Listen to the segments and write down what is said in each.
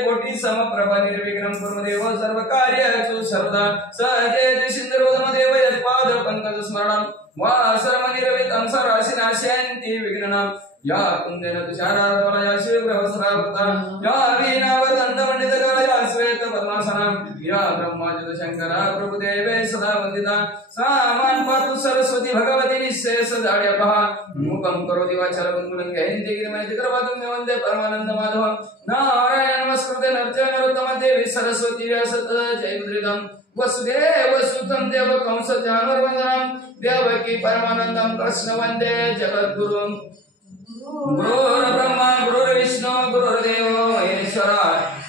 कोटी समप्रभ निर्विघ्नं कुर्मदेव सर्व कार्येषु सर्वदा सहजे सिंधुरोधमदेव यत्पाद पंकज स्मरणं वासरमनिरवितं सराशिनाशयन्ति विघ्ननं या कुंदेन तुषाराधवलया शिवग्रहस्रावता या वीणावदन्तमण्डितकलया श्वेत पद्मासनं या ब्रह्माच्युत शंकरा प्रभुदेवे सदा वन्दिता सामान पातु सरस्वती भगवती निःशेष दाड्यपः मुखं करोति वाचालं गुणं गिरिमयति कृपातुं मे वन्दे परमानन्द माधवं नारायण नमस्कृते नरचय नरोत्तम देवी सरस्वती व्यासत जयमुद्रितं वसुदेव सुतं देवकं सत्यानुवन्दनं देवकी परमानन्दं कृष्ण वन्दे जगद्गुरुं गुरुर्ब्रह्मा गुरुर्विष्णु गुरुर्देवो महेश्वरा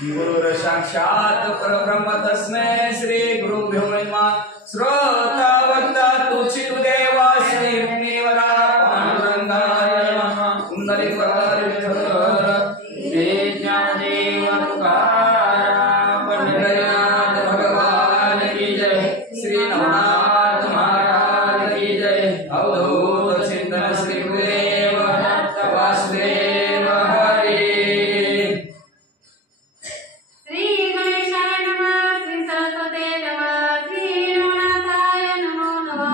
गुरुर्साक्षात् परब्रह्म तस्मै श्री गुरुभ्यो नमः श्रोता वक्ता तुचिदेव श्री मुनिवरा पांडुरंगाय नमः कुंडलीकाय विठ्ठल श्री ज्ञानदेव तुकाराम पंडितनाथ भगवान की जय श्री नवनाथ महाराज की जय अवधूत चिंतन श्री गुरुदेव वासुदेव हरि श्री गणेशाय नमः श्री सरस्वते नमः श्री रमणाय नमो नमः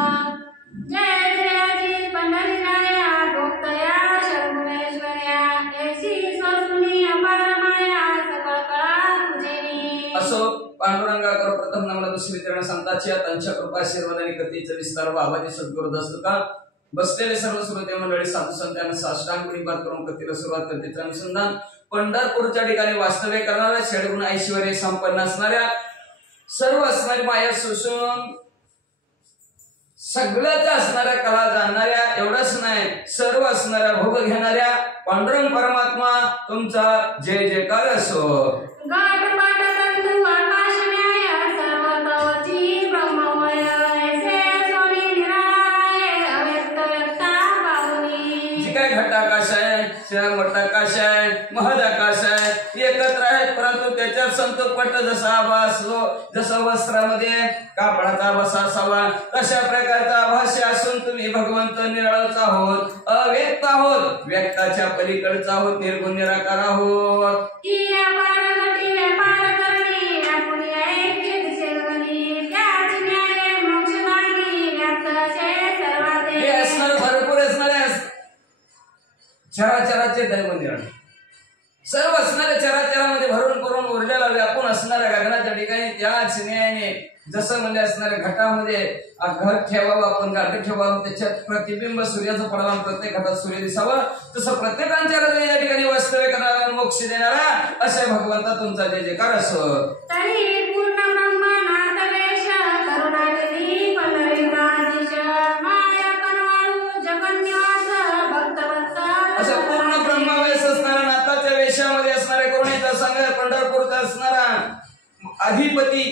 जय जयाची पंढरीराया गोप्तया शरणेश्वर्या एसी स्वसुनी अपारमाया सकळ कळा तुझेनी असो पांडुरंगाकर प्रथम नमन दुसरी चरण संतांच्या त्यांच्या कृपा आशीर्वादाने कथेचा विस्तार बाबाजी सद्गुरू दस्तका बसलेले सर्व श्रोते मंडळी साधू संतांना साष्टांग प्रणिपात करून कथेला सुरुवात करतेचे अनुसंधान पंढरपूरच्या ठिकाणी वास्तव्य करणाऱ्या षडगुण ऐश्वर्य संपन्न असणाऱ्या सर्व असणारी माया सुसून सगळ्याच असणाऱ्या कला जाणणाऱ्या एवढंच नाही सर्व असणाऱ्या भोग घेणाऱ्या पांडुरंग परमात्मा तुमचा जय जयकार असो गाठ पाट तंतु आकाश न्याय सर्वतोची ब्रह्ममय ऐसे स्वामी निराळे अव्यक्त व्यक्ता पाहुनी जी काय घटाकाश आहे मटाकाश आहे महदाकाश आहे एकत्र आहेत परंतु त्याच्यात संतोषपट जसा आभास जसं वस्त्रामध्ये कापडाचा आभास असावा तशा प्रकारचा आभास असून तुम्ही भगवंत निराळच आहोत अव्यक्त आहोत व्यक्ताच्या पलीकडचा आहोत निर्गुण निराकार आहोत चराचराचे दैव निर्माण सर्व असणाऱ्या चराचरामध्ये भरून करून उरलेला व्यापून असणाऱ्या गगनाच्या ठिकाणी त्याच न्यायाने जसं म्हणजे असणाऱ्या घटामध्ये घर ठेवावं आपण गाठी ठेवावं त्याच्यात प्रतिबिंब सूर्याचं पडावं प्रत्येक घटात सूर्य दिसावं तसं प्रत्येकांच्या हृदयाच्या ठिकाणी वास्तव्य करणारा मोक्ष देणारा असे भगवंता तुमचा जय जयकार असो पंढरपूरचा असणारा अधिपती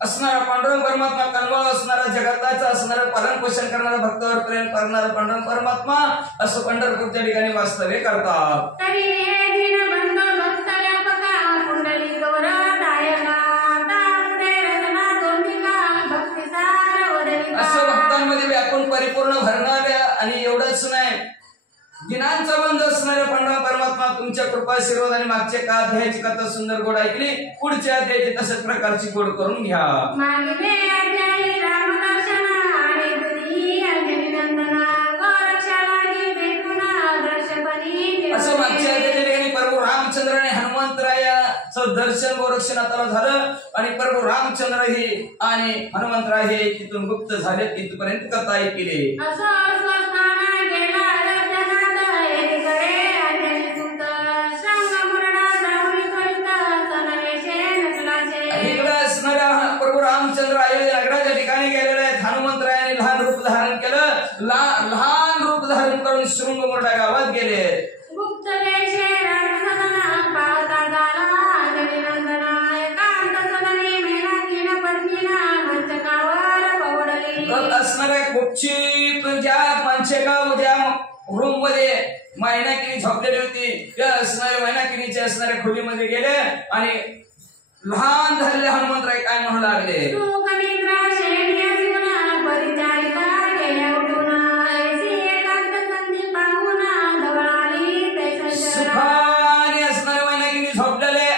असणारा पांडुरंग परमात्मा कनवाळ असणारा जगताचा असणारा पालन पोषण करणारा भक्तावर प्रेम करणारा पांडुरंग परमात्मा असं पंढरपूरच्या ठिकाणी वास्तव्य करतात असं भक्तांमध्ये व्यापून परिपूर्ण भरणाऱ्या आणि एवढंच नाही दिनांचा बंध असणाऱ्या पांडुरंग परमात्मा तुमच्या कृपा आशीर्वाद आणि मागच्या का अध्यायाची कथा सुंदर गोड ऐकली पुढच्या अध्यायाची तशाच प्रकारची गोड करून घ्या असं मागच्या अध्यायाच्या प्रभू रामचंद्र आणि हनुमंतरायाचं दर्शन गोरक्षनाथाला झालं आणि प्रभू रामचंद्र हे आणि हनुमंतराय हे तिथून गुप्त झाले तिथपर्यंत कथा ऐकली प्रभू रामचंद्र नगराच्या ठिकाणी गेलेले आहेत हनुमंतरायाने लहान रूप धारण केलं लहान रूप धारण करून शृंगमुरडा गावात गेले असणाऱ्या खूपची ज्या मंचेगाव ज्या रूम मध्ये मैनाकिनी झोपलेली होती त्या असणाऱ्या मैनाकिनीच्या असणाऱ्या खोलीमध्ये गेले आणि लहान झालेले हनुमंतराय काय म्हणू लागले सुखाने असणाऱ्या मैनाकिनी झोपलेले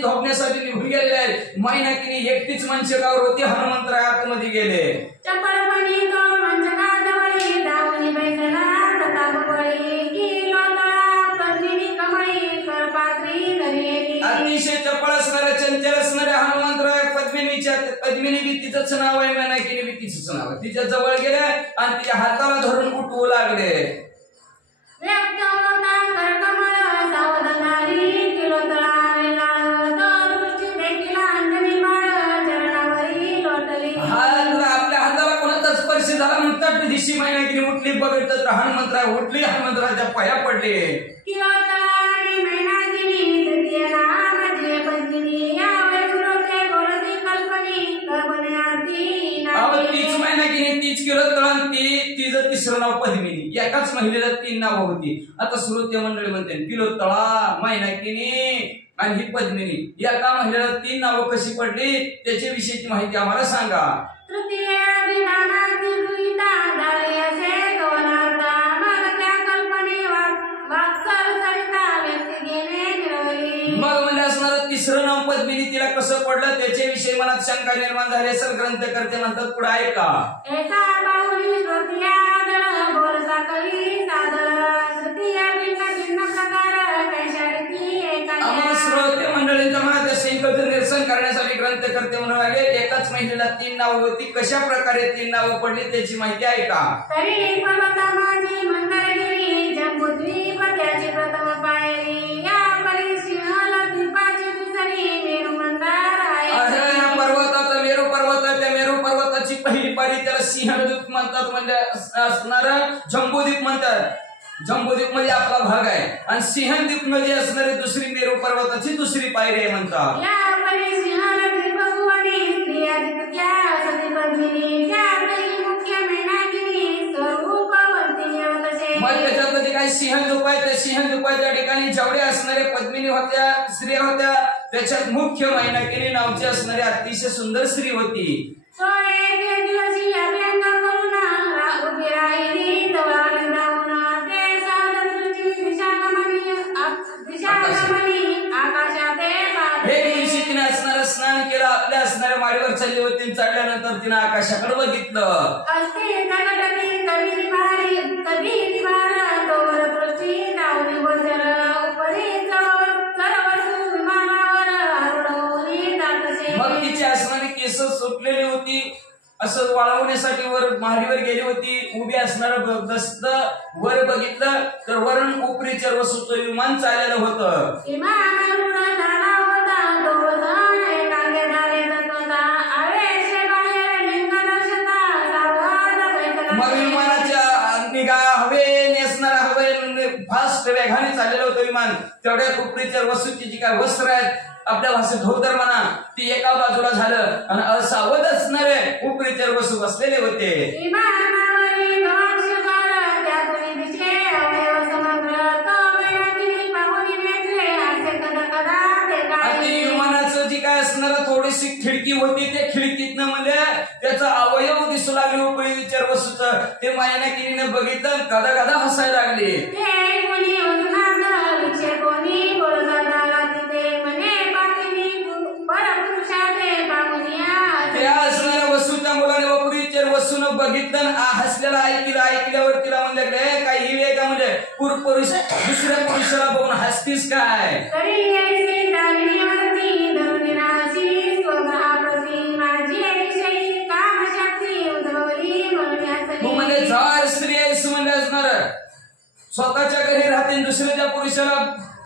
झोपण्यासाठी निघून गेलेले आहेत. मैनाकिनी एकटीच मंचकावर होती. हनुमंतराय आतमध्ये गेले. चपळपणी तो मंचकाजवळी धावून बैसला प्रतापबळी की लोटळा पद्मिनी कमळी करपात्री धरेली. अतिशय चपळ असणारे चंचल असणारे हनुमंतराय पद्मिनी बी तिचंच नाव आहे, मैनाकिनी बी तिचंच नाव आहे. तिच्या जवळ गेले आणि तिच्या हाताला धरून उठवू लागले. व्यक्त होता करकमळ सावधानारी किलोतळा वेलाळ तो दृष्टी देखील अंजनी बाळ चरणावरी लोटली. आपल्या हाताला कोणाचा स्पर्श झाला म्हणतात दिशी मैनाकिनी उठली. बघत तर हनुमंतराय उठली, हनुमंतराच्या पाया पडले. किलोतळा आणि मैनाकिनी तृतीय नामाची पद्मिनी यावर सुरते बोलती कल्पनी कल्पनेआती नावे. तीच मैनाकिनी तीच किलोतळा तिचं तिसरं नाव पद्मिनी. एकाच महिलेला 3 नावं होती. आता श्रोते मंडळी म्हणते किलोतळा, मैनाकिनी आणि ही पद्मिनी एका महिलेला 3 नावं कशी पडली त्याच्या विषयीची माहिती आम्हाला सांगा. तृतीय विधानाती दुहिता झाले असे कवनार्था मग त्या कल्पने वाक्सर सरिता व्यक्ती घेणे मिळवली. मग म्हणजे असणारं तिसरं नाव पद्मिनी तिला कसं पडलं त्याच्याविषयी मनात शंका निर्माण झाली. सर ग्रंथकर्ते म्हणतात पुढे ऐका. एका बाहुली तृतीया आदळ बोल साखळी सादळ तृतीय भिन्न भिन्न प्रकार कैशाडती आम्हाला एका. श्रोते मंडळींच्या मनात या शंकेचं निरसन करण्यासाठी ग्रंथकर्ते म्हणून लागले एकाच महिलेला 3 नावं होती. कशा प्रकारे 3 नावं पडली त्याची माहिती ऐका. तरी पर्वता माझी मंदारगिरी जम्बूद्वीप त्याची प्रथम पायरी या परी सिंहल द्वीपाची दुसरी मेरू मंदार आहे. या पर्वताचा मेरू पर्वत आहे. त्या मेरू पर्वताची पहिली पायरी त्याला सिंहद्वीप म्हणतात. म्हणजे असणारा जम्बूद्वीप म्हणतात. जम्बूद्वीप म्हणजे आपला भाग आहे आणि सिंहद्वीप म्हणजे असणारी दुसरी मेरू पर्वताची दुसरी पायरी आहे म्हणतात. या परी सिंहल द्वीप भुवनी स्त्रियाची तुक्या सती पद्मिनी त्यातही मुख्य मैनाकिनी स्वरूपवंती यवतसे. मग त्याच्यामध्ये काही सिंहद्वीप आहे. त्या सिंहद्वीपाच्या ठिकाणी जेवढे असणारे पद्मिनी होत्या स्त्रिया होत्या त्याच्यात मुख्य मैनाकिनी नावची असणारी अतिशय सुंदर स्त्री होती. तो एक दिवशी अभ्यंग करून उभी राहिली तवारी जाऊन ते सौरदृष्टी दिशागमनी आकाशात एक दिवशी तिने असणारं स्नान केलं. आपल्या असणाऱ्या माडीवर चालली होती. चढल्यानंतर तिने आकाशाकडे बघितलं. असते तगटकी कबीर भारी कबीर भार तोवर दृष्टी नावली गोचर उपरी सर्वसु विमानावर आरूढ जातसे. मग तिची असणारी केस सुटलेली होती. असं वाळवण्यासाठी वर माडीवर गेली होती. उभी असणारं दस्त वर बघितलं तर वरून उपरीच्या वसूचं विमान चाललेलं होतं. विमान रूढ झाला होता तो वजन एकांगे झाले तत्वता आवेश बाहेर लिंगदर्शता सावध बैठक. मग विमानाच्या निगा हवेने असणारा हवे फास्ट वेगाने चाललेलं होतं विमान. तेवढ्यात उपरीच्या वसूची जी काय वस्त्र आहेत आपल्या भाषेत धोतर म्हणा ती एका बाजूला झालं आणि असावध असणारे उपरीच्या वसू बसलेले होते. विमानावरील गवाक्षकार त्यातून दिसे अवयव समग्र तो मैनाकिनी पाहुणी नेत्रे असे कदा ते आणि काय. विमानाचं जी काय असणारं थोडीशी खिडकी होती त्या खिडकीतनं म्हणजे त्याचा अवयव दिसू लागले उपरीच्या वसूचं. ते मैनाकिनीने बघितलं कदा कदा हसायला लागले. ते कोणी उन्हात विक्षेपोनी बोलता झाला तिथे म्हणे पाकिनी परपुरुषाते पाहुनिया. त्या असणाऱ्या वसूच्या मुलाने उपरीच्या वसून बघितलं हसलेला ऐकल्यावर तिला म्हणलं काही ही वेळ का म्हणजे पुरुष दुसऱ्या पुरुषाला बघून हसतीस काय. तरी ऐसे दारिणीवरती धरुणीनाशी स्वभाप्रती माझी विषयी कामशक्ती उद्भवली म्हणून तू म्हणजे जर स्त्री आहेस म्हणजे असणार स्वतःच्या घरी राहते दुसऱ्याच्या पुरुषाला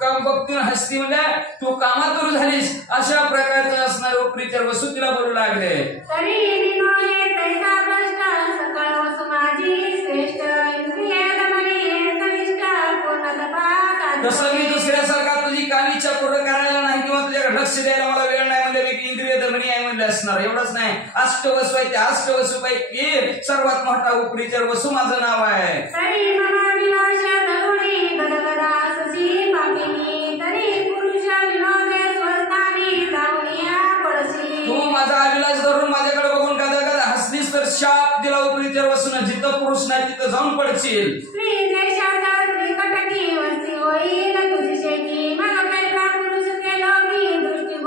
काम बघतील हसती म्हणजे तू कामातूर झालीस अशा प्रकारचं असणारे उपरीच्या वसू तिला बोलू लागले. तरी विनोहे तैसा भ्रष्ट सकळ वसु माझी श्रेष्ठ इंद्रिय दमनी कनिष्ठ पूर्ण तपास. तसं मी दुसऱ्यासारखा तुझी काम इच्छा पूर्ण करायला नाही किंवा तुझ्याकडे लक्ष द्यायला मला वेळ नाही म्हणजे मी इंद्रिय दमनी आहे म्हणजे असणार. एवढंच नाही अष्टवसू आहे. त्या अष्टवसू पैकी सर्वात मोठा उपरीच्या वसू माझं नाव आहे. तरी मनाविलास धरुणी गदगदा ससी पापिनी तरी पुरुष विनोदे स्वस्थानी जाऊनिया पडसी. तू माझा अभिलाष धरून माझ्याकडे बघून कदा कदा हसलीस तर शाप दिला उपरीच्या वसून जिथं पुरुष नाही तिथं जाऊन पडशील. स्त्री देशाचा स्त्रीकटकी वस्ती होईल तुझी शेती मग कैला पुरुष के लोगी दृष्टी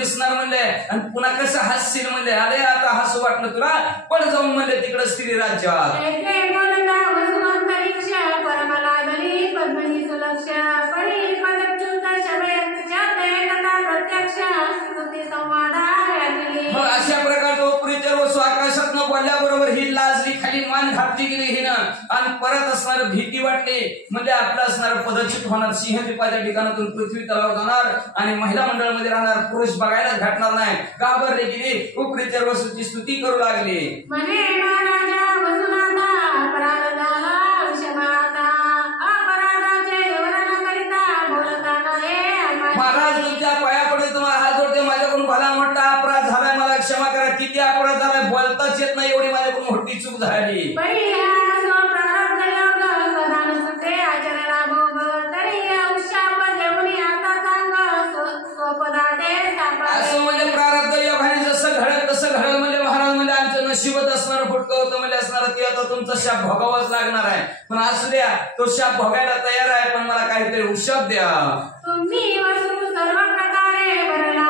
दिसणार म्हणले आणि पुन्हा कसं हसशील म्हणले. अरे आता हसू वाटलं तुला, पण जाऊन म्हणले तिकडं स्त्री राज्यात. मग अशा प्रकारचं उपरीचर वस्तू आकाशात न बोलल्याबरोबर ही लाजली, खाली मान घातली गेली हिनं आणि परत असणार भीती वाटली. म्हणजे आपलं असणार पदच्युत होणार, सिंहद्वीपाच्या ठिकाणातून पृथ्वी तलावर जाणार आणि महिला मंडळामध्ये राहणार, पुरुष बघायला भेटणार नाही. घाबरली गेली, उपरीचर वस्तूची स्तुती करू लागली. महाराज तुमच्या पाया पडे, तुम्हाला हात जोडते, माझ्याकडून भला मोठा अपराध झालाय, मला क्षमा करा. किती अपराध झालाय बोलताच येत नाही, एवढी माझ्याकडून मोठी चूक झाली. असं म्हणजे प्रारब्ध योगाने जसं घडल तसं घडल म्हणजे महाराज म्हणजे आमचं नशिबत असणार फुटकं होतं म्हणजे असणार ते आता तुमचा शाप भोगावाच लागणार आहे. पण असू द्या, तो शाप भोगायला तयार आहे, पण मला काहीतरी उशाप द्या. तुम्ही वस्तू सर्व प्रकारे भरला,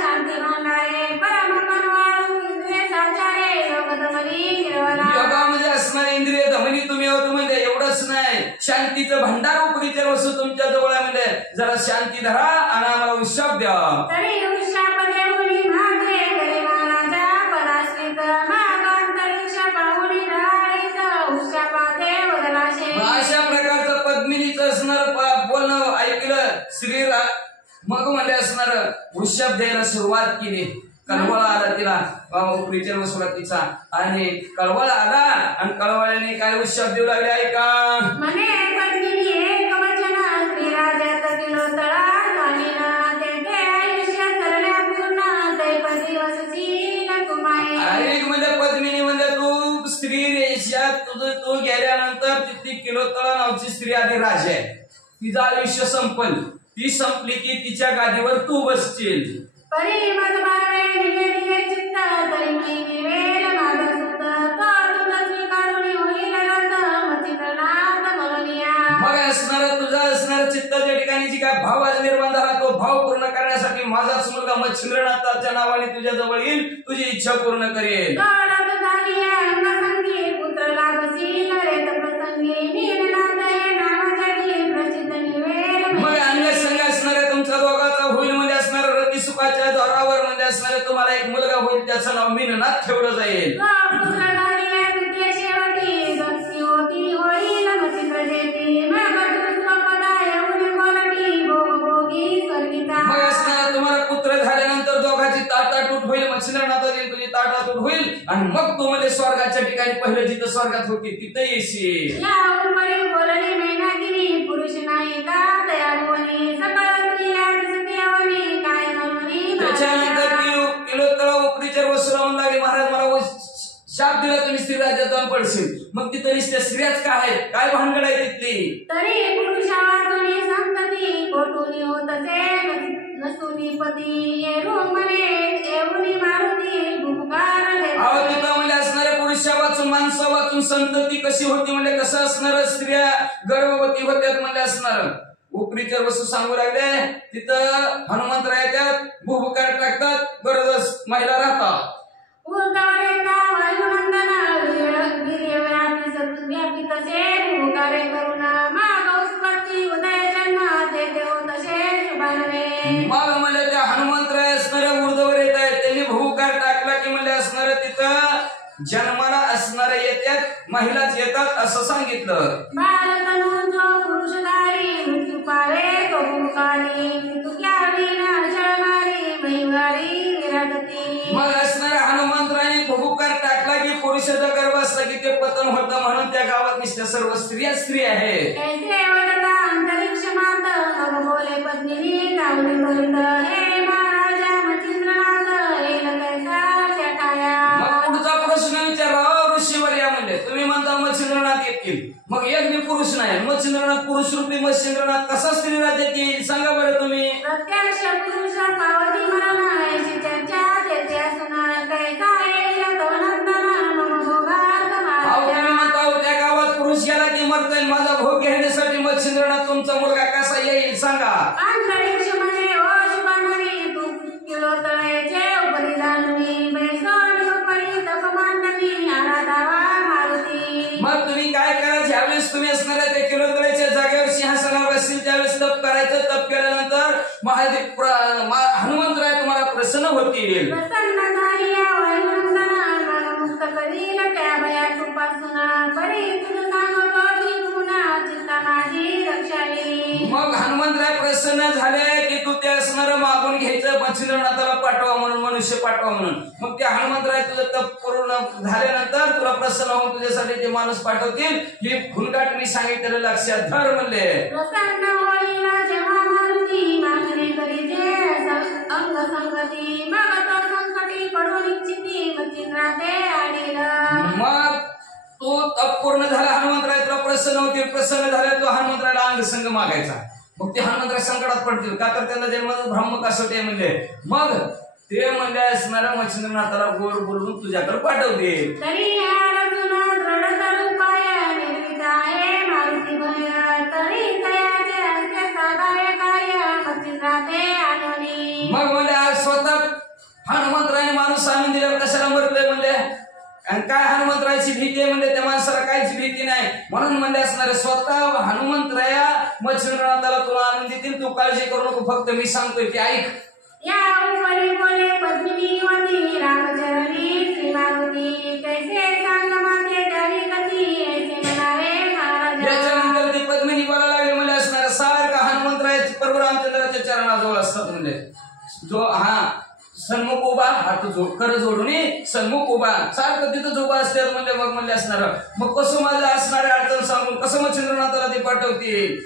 शांती मांडारे, परम कनवाळू इंद्रिय साचारे, योगामध्ये असणारे इंद्रिय धमनी तुम्ही होत म्हणजे एवढंच नाही, शांतीचं भंडार उपरीचर वस्तू तुमच्या जवळ आहे म्हणजे जरा शांती धरा आणि आम्हाला उशाप द्या. अशा प्रकारचं पद्मिनीचं असणार बोलणं ऐकलं श्री मग म्हणजे असणार उशाप द्यायला सुरुवात केली. कळवळा आला तिला उपरीचर वसूला तिचा आणि कळवळा आला आणि कळवळ्याने काय उशाप देऊ लागले ऐका. म्हणजे पद्मिनी म्हणजे तू स्त्री रेषात तू गेल्यानंतर तिथली किलोतळा नावची स्त्री आधी राजा आहे, तिचं आयुष्य संपल, ती संपली की तिच्या गादीवर तू बसशील. मग असणार तुझा असणार चित्ताच्या ठिकाणी जी काय भाव आज निर्माण झाला तो भाव पूर्ण करण्यासाठी माझाच मुलगा मच्छिंद्रनाथाच्या नावाने तुझ्या जवळ येईल, तुझी इच्छा पूर्ण करेल. मग अंगसंग असणाऱ्या तुमच्या दोघाचा होईल म्हणजे असणार रती सुखाच्या जोरावर म्हणजे असणारे तुम्हाला एक मुलगा होईल, त्याचं नाव मीननाथ ठेवलं जाईल. मग असणारा तुम्हाला पुत्र झाल्यानंतर दोघांची ताटातूट होईल, मच्छिंद्रनाथाची तुझी ताटातूट होईल आणि मग तू म्हणजे स्वर्गाच्या ठिकाणी पहिलं जिथं स्वर्गात होती तिथं येशील. त्याच्यानंतर किलोतळा उपरीचर वसूला म्हणून लागली, महाराज मला शाप दिला तुम्ही स्त्री राज्यात जाऊन पडशील. मग तिथं त्या स्त्रियाच काय आहेत, काय भानगड आहे तिथली. तिथं म्हणजे असणाऱ्या पुरुषा वाचून माणसा वाचून संतती कशी होती म्हणजे कसं असणार, स्त्रिया गर्भवती होत्यात म्हणजे असणार. उपरीचर वस्तू सांगू लागले तिथं हनुमंतराय येतात, भुबुकार टाकतात, गरज महिला राहतात. मग म्हणजे त्या हनुमंतराय असणाऱ्या ऊर्ध्वर येत आहेत, त्यांनी भुबुकार टाकला की म्हणजे असणाऱ्या तिथं जन्माला असणारे येतात, महिलाच येतात असं सांगितलं. मग असणाऱ्या हनुमंतराने भुबुकार टाकला की पुरुषाचा गर्भ असला की ते पतन होतं म्हणून त्या गावात निष्ठा सर्व स्त्रिया स्त्री आहे. पुढचा प्रश्न विचारला ऋषीवर्या म्हणजे तुम्ही म्हणता मच्छिंद्रनाथ येतील, मग एक मी पुरुष नाही, मच्छिंद्रनाथ पुरुष रूपी मच्छिंद्रनाथ कसा स्त्री राज्यात येईल सांगा बरं तुम्ही. प्रत्यक्ष पुरुष पावती मरणाची चर्चा त्या गावात पुरुष गेला की मरतोय, माझा भोग घेण्यासाठी मच्छिंद्रनाथ तुमचा मुलगा कसा येईल सांगा. अंतरिक्ष मध्ये मग तुम्ही काय करा, ज्यावेळेस तुम्ही असणाऱ्या त्या किलोतळ्याच्या जागेवर सिंहासनावर असतील त्यावेळेस तप करायचं. तप केल्यानंतर हनुमंतराय तुम्हाला प्रसन्न होतील. प्रसन्न झाली मुक्त करील त्या भयापासून बरी तुझं सांगतो ती पुन्हा चिंता माझी रक्षावी. मग हनुमंतराय प्रसन्न झाले की तू ते असणारं मागून घ्यायचं मच्छिंद्रनाथाला पाठवा म्हणून, मनुष्य पाठवा म्हणून. मग त्या हनुमंतराय तुझं तप पूर्ण झाल्यानंतर तुला प्रसन्न होऊन तुझ्यासाठी ते माणूस पाठवतील. ही फुलगाठ मी सांगितलेलं लक्षात धर म्हणले. प्रसन्न होईल जेव्हा मारुती मागणे करीजे अंग संगती मग तो संकटी पडून इच्छिती मच्छिंद्राते आलील. मग तो तप पूर्ण झाला, हनुमंतराय तुला प्रसन्न होतील. प्रसन्न झाल्या तो हनुमंतरायला अंग संग मागायचा. मग ते हनुमंतराय संकटात पडतील का तर त्यांना जन्मात ब्रह्म कसोटे म्हणजे. मग ते म्हणले असणाऱ्या मच्छिंद्रनाथाला गोड बोलून तुझ्याकडे पाठवते. तरी अर्जुन दृढ उपाय निर्मित आहे मारुती भय तरी तयाचे असते साधावे कार्य मच्छिंद्राते आठवणी. मग म्हणजे आज स्वतः हनुमंतरायने माणूस आणून दिल्यावर कशाला मरतोय म्हणजे. आणि काय हनुमंतरायची भीती आहे म्हणजे त्या माणसाला काहीच भीती नाही. म्हणून म्हणले असणारे स्वतः हनुमंतराया मच्छिंद्रनाथाला तुला आणून देतील. तू काळजी करू नको, फक्त मी सांगतोय ते ऐक. या उपरी बोले पद्मिनी वती रामचरणी श्री मारुती कैसे सांग माते त्यावी गती ऐसे म्हणावे महाराज. याच्यानंतर ती पद्मिनी बोलायला लागली म्हणजे असणारा सारखा हनुमंतरायाचे प्रभू रामचंद्राच्या चरणाजवळ असतात म्हणजे. जो सन्मुख उभा, हात कर जोडून सन्मुख उभा, सारखं तिथं उभा असते म्हणजे. मग म्हणले असणार मग कसं माझं असणारे अडचण सांगून कसं मच्छिंद्रनाथाला ते पाठवतील.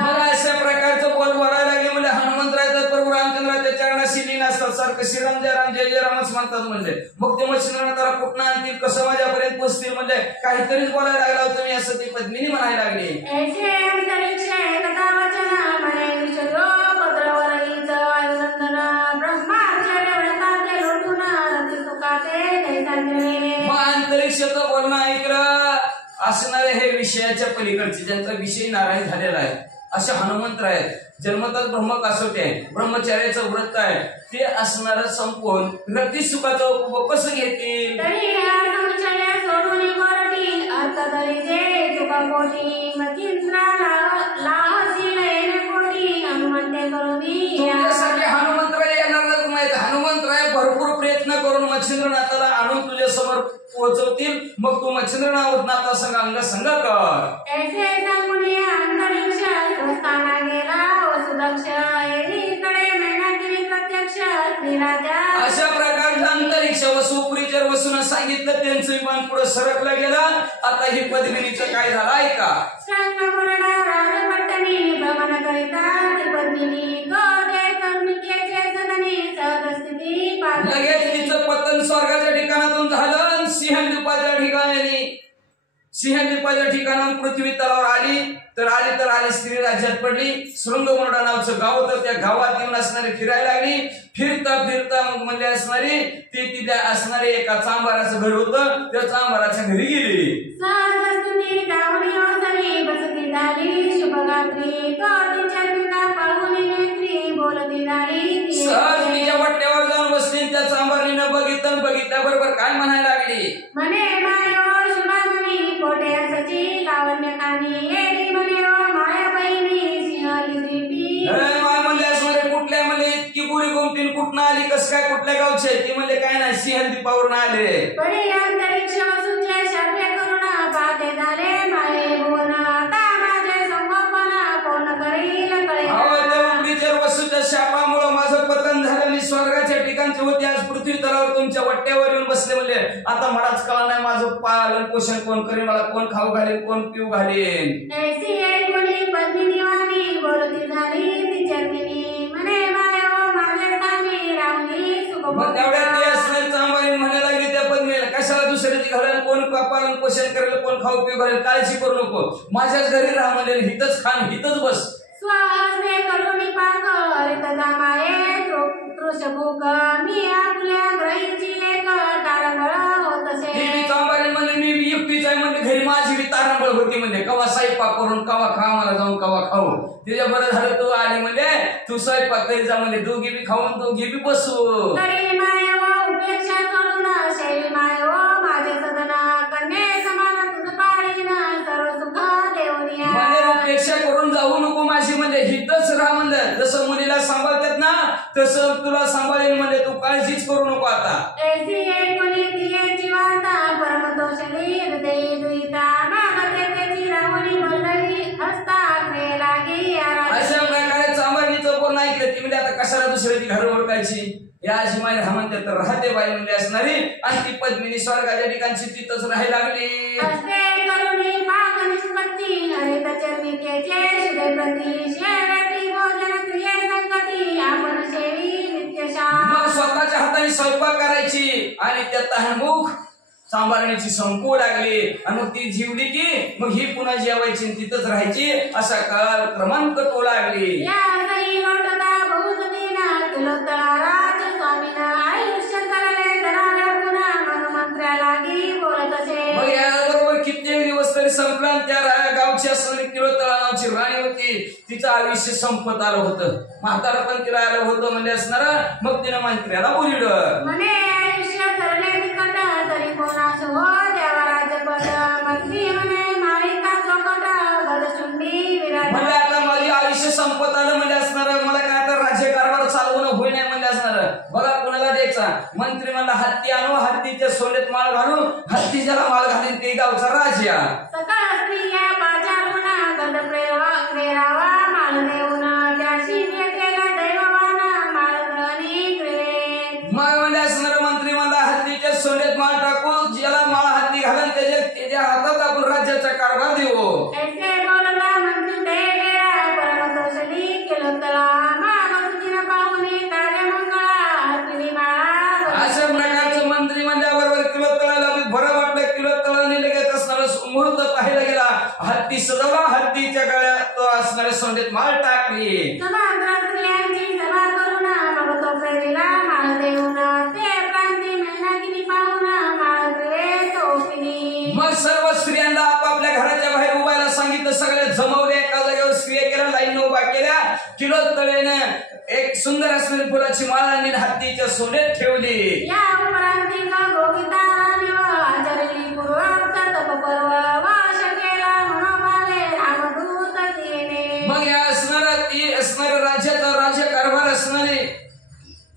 मग अशा प्रकारचं बोल बोलायला लागले म्हणजे हनुमंतराय प्रभू रामचंद्राच्या चरणाशी लीन असतात. सारखं श्रीराम जय राम जय जय रामच म्हणतात म्हणजे. मग ते मच्छिंद्रनाथाला कुठं आणतील, कसं माझ्यापर्यंत पोहोचतील म्हणजे काहीतरीच बोलायला लागला होतं मी असं ती पद्मिनी म्हणायला लागली. मग अंतरिक्षाचं बोलणं ऐकलं असणारे हे विषयाच्या पलीकडचे ज्यांचा विषय नारायण झालेला आहे असे हनुमंतराय आहेत. जन्मतच ब्रह्म कासोटे आहे, ब्रह्मचर्याचं व्रत आहे ते असणारं संपून रती सुखाचा उपभोग कसं घेतील. हनुमंतराय येणार माहित. हनुमंतराय भरपूर प्रयत्न करून मच्छिंद्रनाथाला आणून तुझ्या समोर पोहोचवतील. मग तू मच्छिंद्रनाथा संग अंग संग कर. अशा प्रकारचं अंतरिक्ष वसुपुरीच्या वसून सांगितलं. त्यांचं विमान पुढे सरकलं गेलं. आता ही पद्मिनीचं काय झालं ऐका. लगेच तिचं पतन स्वर्गाच्या ठिकाणातून झालं. सिंहद्वीपाच्या ठिकाणाहून पृथ्वी तलावर आली तर आली स्त्री राज्यात पडली. शृंगमुरडा नावचं गाव होतं. त्या गावात येऊन असणारी फिरायला लागली. फिरता मग म्हणजे असणारी ती तिथे असणारे एका चांभाराचं घर होतं. त्या चांभाराच्या घरी गेली. सहज तिच्या वाट्यावर जाऊन बसली. त्या चांभारीनं बघितल्याबरोबर काय म्हणायला लागली. कुठल्या म्हणजे इतकी बुरी गोमटीन कुठनं आली, कस काय, कुठल्या गावचे ती म्हणले काय नाही सिंहद्वीपावरून आले. वसूच्या शापामुळे माझं पतन झालं. मी स्वर्गाच्या ठिकाणचे होते, आज पृथ्वी तलावर तुमच्या वट्ट्यावर येऊन बसले. म्हणले आता मलाच कळलं नाही माझं पालन पोषण कोण करेल, मला कोण खाऊ घालेल, कोण पिऊ घालेल. मग तेवढ्यात ते असणारी चांभारी म्हणायला लागली त्या पत्नीला, कशाला दुसऱ्याची घालेल, कोण पालन पोषण करेल, कोण खाऊ पिऊ घालेल, काळजी करू नको, माझ्याच घरी राहा म्हणजे. हितच खान हितच बस. मी एकटीच आहे म्हणजे घरी माझी बी तारांबळ होती म्हणजे. कवा स्वयंपाक करून कवा खा मला जाऊन कवा खाऊ. तिच्या बरं झालं तू आली म्हणजे तू स्वयंपाक करी जा म्हणले, दोघी बी खाऊन दोघी बी बसू. तरी माय व उपेक्षा करून शैली माय व माझे सदन कन्ये समान तुझ पाळीन सर्व सुख देऊनिया. म्हणजे उपेक्षा करून जाऊ नको माझी, म्हणजे हितच राहा म्हणलं. जसं मुलीला सांभाळतात ना तसं तुला सांभाळेल म्हणजे, तू काळजीच करू नको आता. ऐसी ऐकुनी तिये जीवाता परमदोषली हृदय दुईता मागते त्याची राहुनी बल्लवी हस्ताग्रे लागी आराधी. अशा प्रकारे चांभारणीचं बोल नाही केलं ती म्हणजे आता कशाला दुसऱ्याची घर ओळखायची. या अशी माय म्हणते तर राहते बाई म्हणजे असणारी, आणि ती पद्मिनी स्वर्गाच्या ठिकाणची तिथंच राहायला लागली. हस्ते करुणी पाक निष्पत्ती हरित चरणी त्याचे शुभे प्रती शेवेती भोजन क्रिये संगती आपण शेवी नित्यशा. मग स्वतःच्या हाताने स्वयंपाक करायची आणि त्या तहानभूक सांभाळण्याची संपू लागली. आणि मग ती जीवली की मग ही पुन्हा जेवायची आणि तिथंच राहायची. असा काळ क्रमांक तो लागली. या सई लोटता बहुसतीना किलोत्तळा राज स्वामीना आयुष्य चालले धराला पुन्हा मन मंत्र्या लागी बोलत असे. मग याबरोबर कित्येक दिवस तरी संपला आणि त्या गावची असणारी किलोत्तळा नावाची राणी होती, तिचं आयुष्य संपत आलं होतं. म्हातारा पण तिला आलं होतं म्हणजे असणार. मग तिनं मंत्र्याला बोलिवलं, म्हणे आयुष्य चालले निकट तरी कोणास हो देवा राज्यपद. मंत्री म्हणे मारिका चौकट गदशुंडी विराज. म्हणजे आता माझे आयुष्य संपत आलं म्हणजे असणार, मला काय आता राज्यकारभार चालवणं होई नाही म्हणजे असणार. बघा कोणाला द्यायचा. मंत्री मला हत्ती आणू, हत्तीच्या सोन्यात माळ घालू, हत्ती ज्याला माळ घालीन ते गावचा राजा. सकाळ स्त्रिया पाचारून गंध प्रेरावा माळ देऊन त्याशी भेटेला दैववान माळ ग्रहणी क्रिये. मग म्हणजे असणार मंत्री मला हत्तीच्या सोन्यात माळ टाकू, ज्याला माळ हत्ती घालून त्याच्या हातात आपण राज्याचा कारभार देऊ. ऐसे बोलला मंत्री देवेरा परमदोषली किलोत्तळा माग सुखीन पाहुणे कार्य मंगळा हत्तीनी माळा. अशा प्रकारचं मंत्री म्हणल्याबरोबर किलोत्तळाला बरं वाटलं. किलोत्तळाने लगेच असणारा मुहूर्त पाहायला गेला. हत्ती सजवला, हत्तीच्या गळ्यात तो असणाऱ्या सोन्यात माळ टाकली. सभाग्र स्त्रियांची सभा करून मग तो प्रेरीला माळ देऊन ते प्रांती मेहनतीने पाहून माळ ग्रहे तोपिनी. मग सर्व स्त्रियांना आपापल्या घराच्या बाहेर उभायला सांगितलं. सगळ्या जमवल्या, एका जागेवर स्त्रिया केल्या, लाईन उभा केल्या. किलोत्तळेनं एक सुंदर असणारी फुलाची माळ आणि हत्तीच्या सोन्यात ठेवली. या उपरांती गोगिता राणी व आचरली पूर्वोक्त तपपर्व वाश केला मनोभावे रामदूत तिने. मग या असणारा ती असणाऱ्या राज्याचा राज्यकारभार असणारी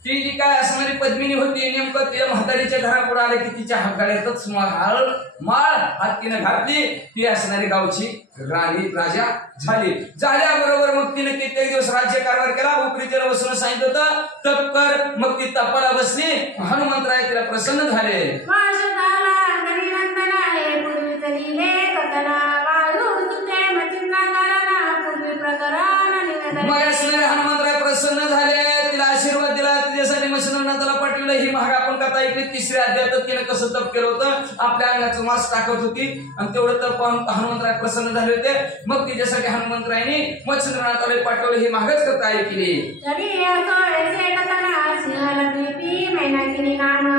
ती जी काय असणारी पद्मिनी होती, नेमकं तिच्या म्हातारीच्या घरापुढे आले की तिच्या गळ्यातच माळ हत्तीनं घातली. ती असणारी गावची राणी राजा झाली. झाल्याबरोबर मग तिने कित्येक दिवस राज्यकारभार केला. उपरीतीला बसून सांगितलं होतं तप कर. मग ती तपाला बसली. हनुमंतराय तिला प्रसन्न झाले. वाश झाला गणिनंदना हे पूर्वी चलिले कथना वाळू सुते मचिंद्रा कराना पूर्वी प्रकरण निवेदन. मग असणारे हनुमंतराय प्रसन्न झाले. तिला आशीर्वाद दिला. तिच्यासाठी मशिननाथाला पाठवलं. ही महाग आपण कथा ऐकली. तिसऱ्या अध्यायात तिने कसं तप केलं होतं, आपल्या अंगाचं मांस टाकत होती आणि तेवढं तप हनुमंतराय प्रसन्न झाले होते. मग तिच्यासाठी हनुमंतरायने मच्छिंद्रनाथाला पाठवलं. ही महागच कथा ऐकली. तरी असो ऐसे कथना सिंहल द्वीपी मैनाकिनी नाम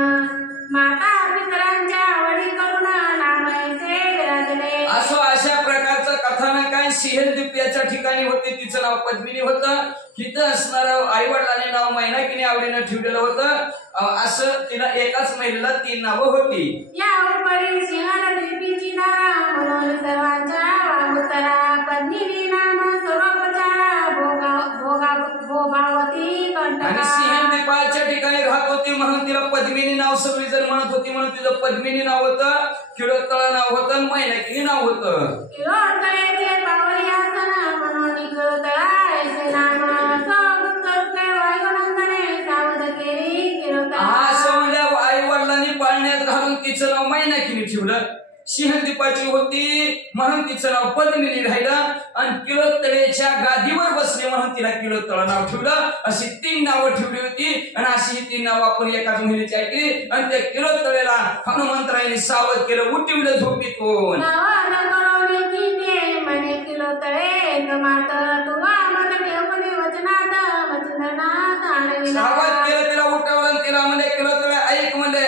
माता पितरांच्या आवडी करून नाम ऐसे विराजले. असो अशा प्रकारचं कथानक काय सिंहद्वीप याच्या ठिकाणी होते. तिचं नाव पद्मिनी होतं. तिथं असणारं आई वडिलांनी नाव मैनाकिनी आवडीनं ठेवलेलं होतं. असं तिला एकाच महिलेला 3 नावं होती. या उपरी सिंहल द्वीपीची दारा म्हणून सर्वांच्या वागुतरा पद्मिनी नाम सर्वोपचारा भोगावती आणि कंटका. सिंहद्वीपाच्या ठिकाणी राहत होती म्हणून तिला पद्मिनी नाव सगळी जर म्हणत होती. म्हणून तिचं पद्मिनी नाव होतं, किलोत्तळा नाव होतं, मैनाकिनी नाव होतं. किलोत्तळेचे पावरी आसन म्हणून किलोत्तळा ऐसे नाम सगुप्त रूपे वायुनंदने सावध केली किलोत्तळा. असं म्हणजे आई वडिलांनी पाळण्यात घालून तिचं नाव मैनाकिनी ठेवलं. सिंहद्वीपाची होती म्हणून तिचं नाव पद्मिनी राहिलं. आणि किलोत्तळेच्या गादीवर बसले म्हणून तिला किलोत्तळा नाव ठेवलं. अशी 3 नावं ठेवली होती. आणि अशी ही 3 नावं आपण एकाच महिलेची ऐकली. आणि त्या किलोत्तळेला हनुमंतरायाने सावध केलं, उठवलं झोपीतून. म्हणे किलोत्तळे एक मात तुवा मत ठेवणे वचनात मचिंद्रनाथ आणविला. सावध केलं, तिला उठवलं. तिला म्हणजे किलोत्तळे ऐक म्हणजे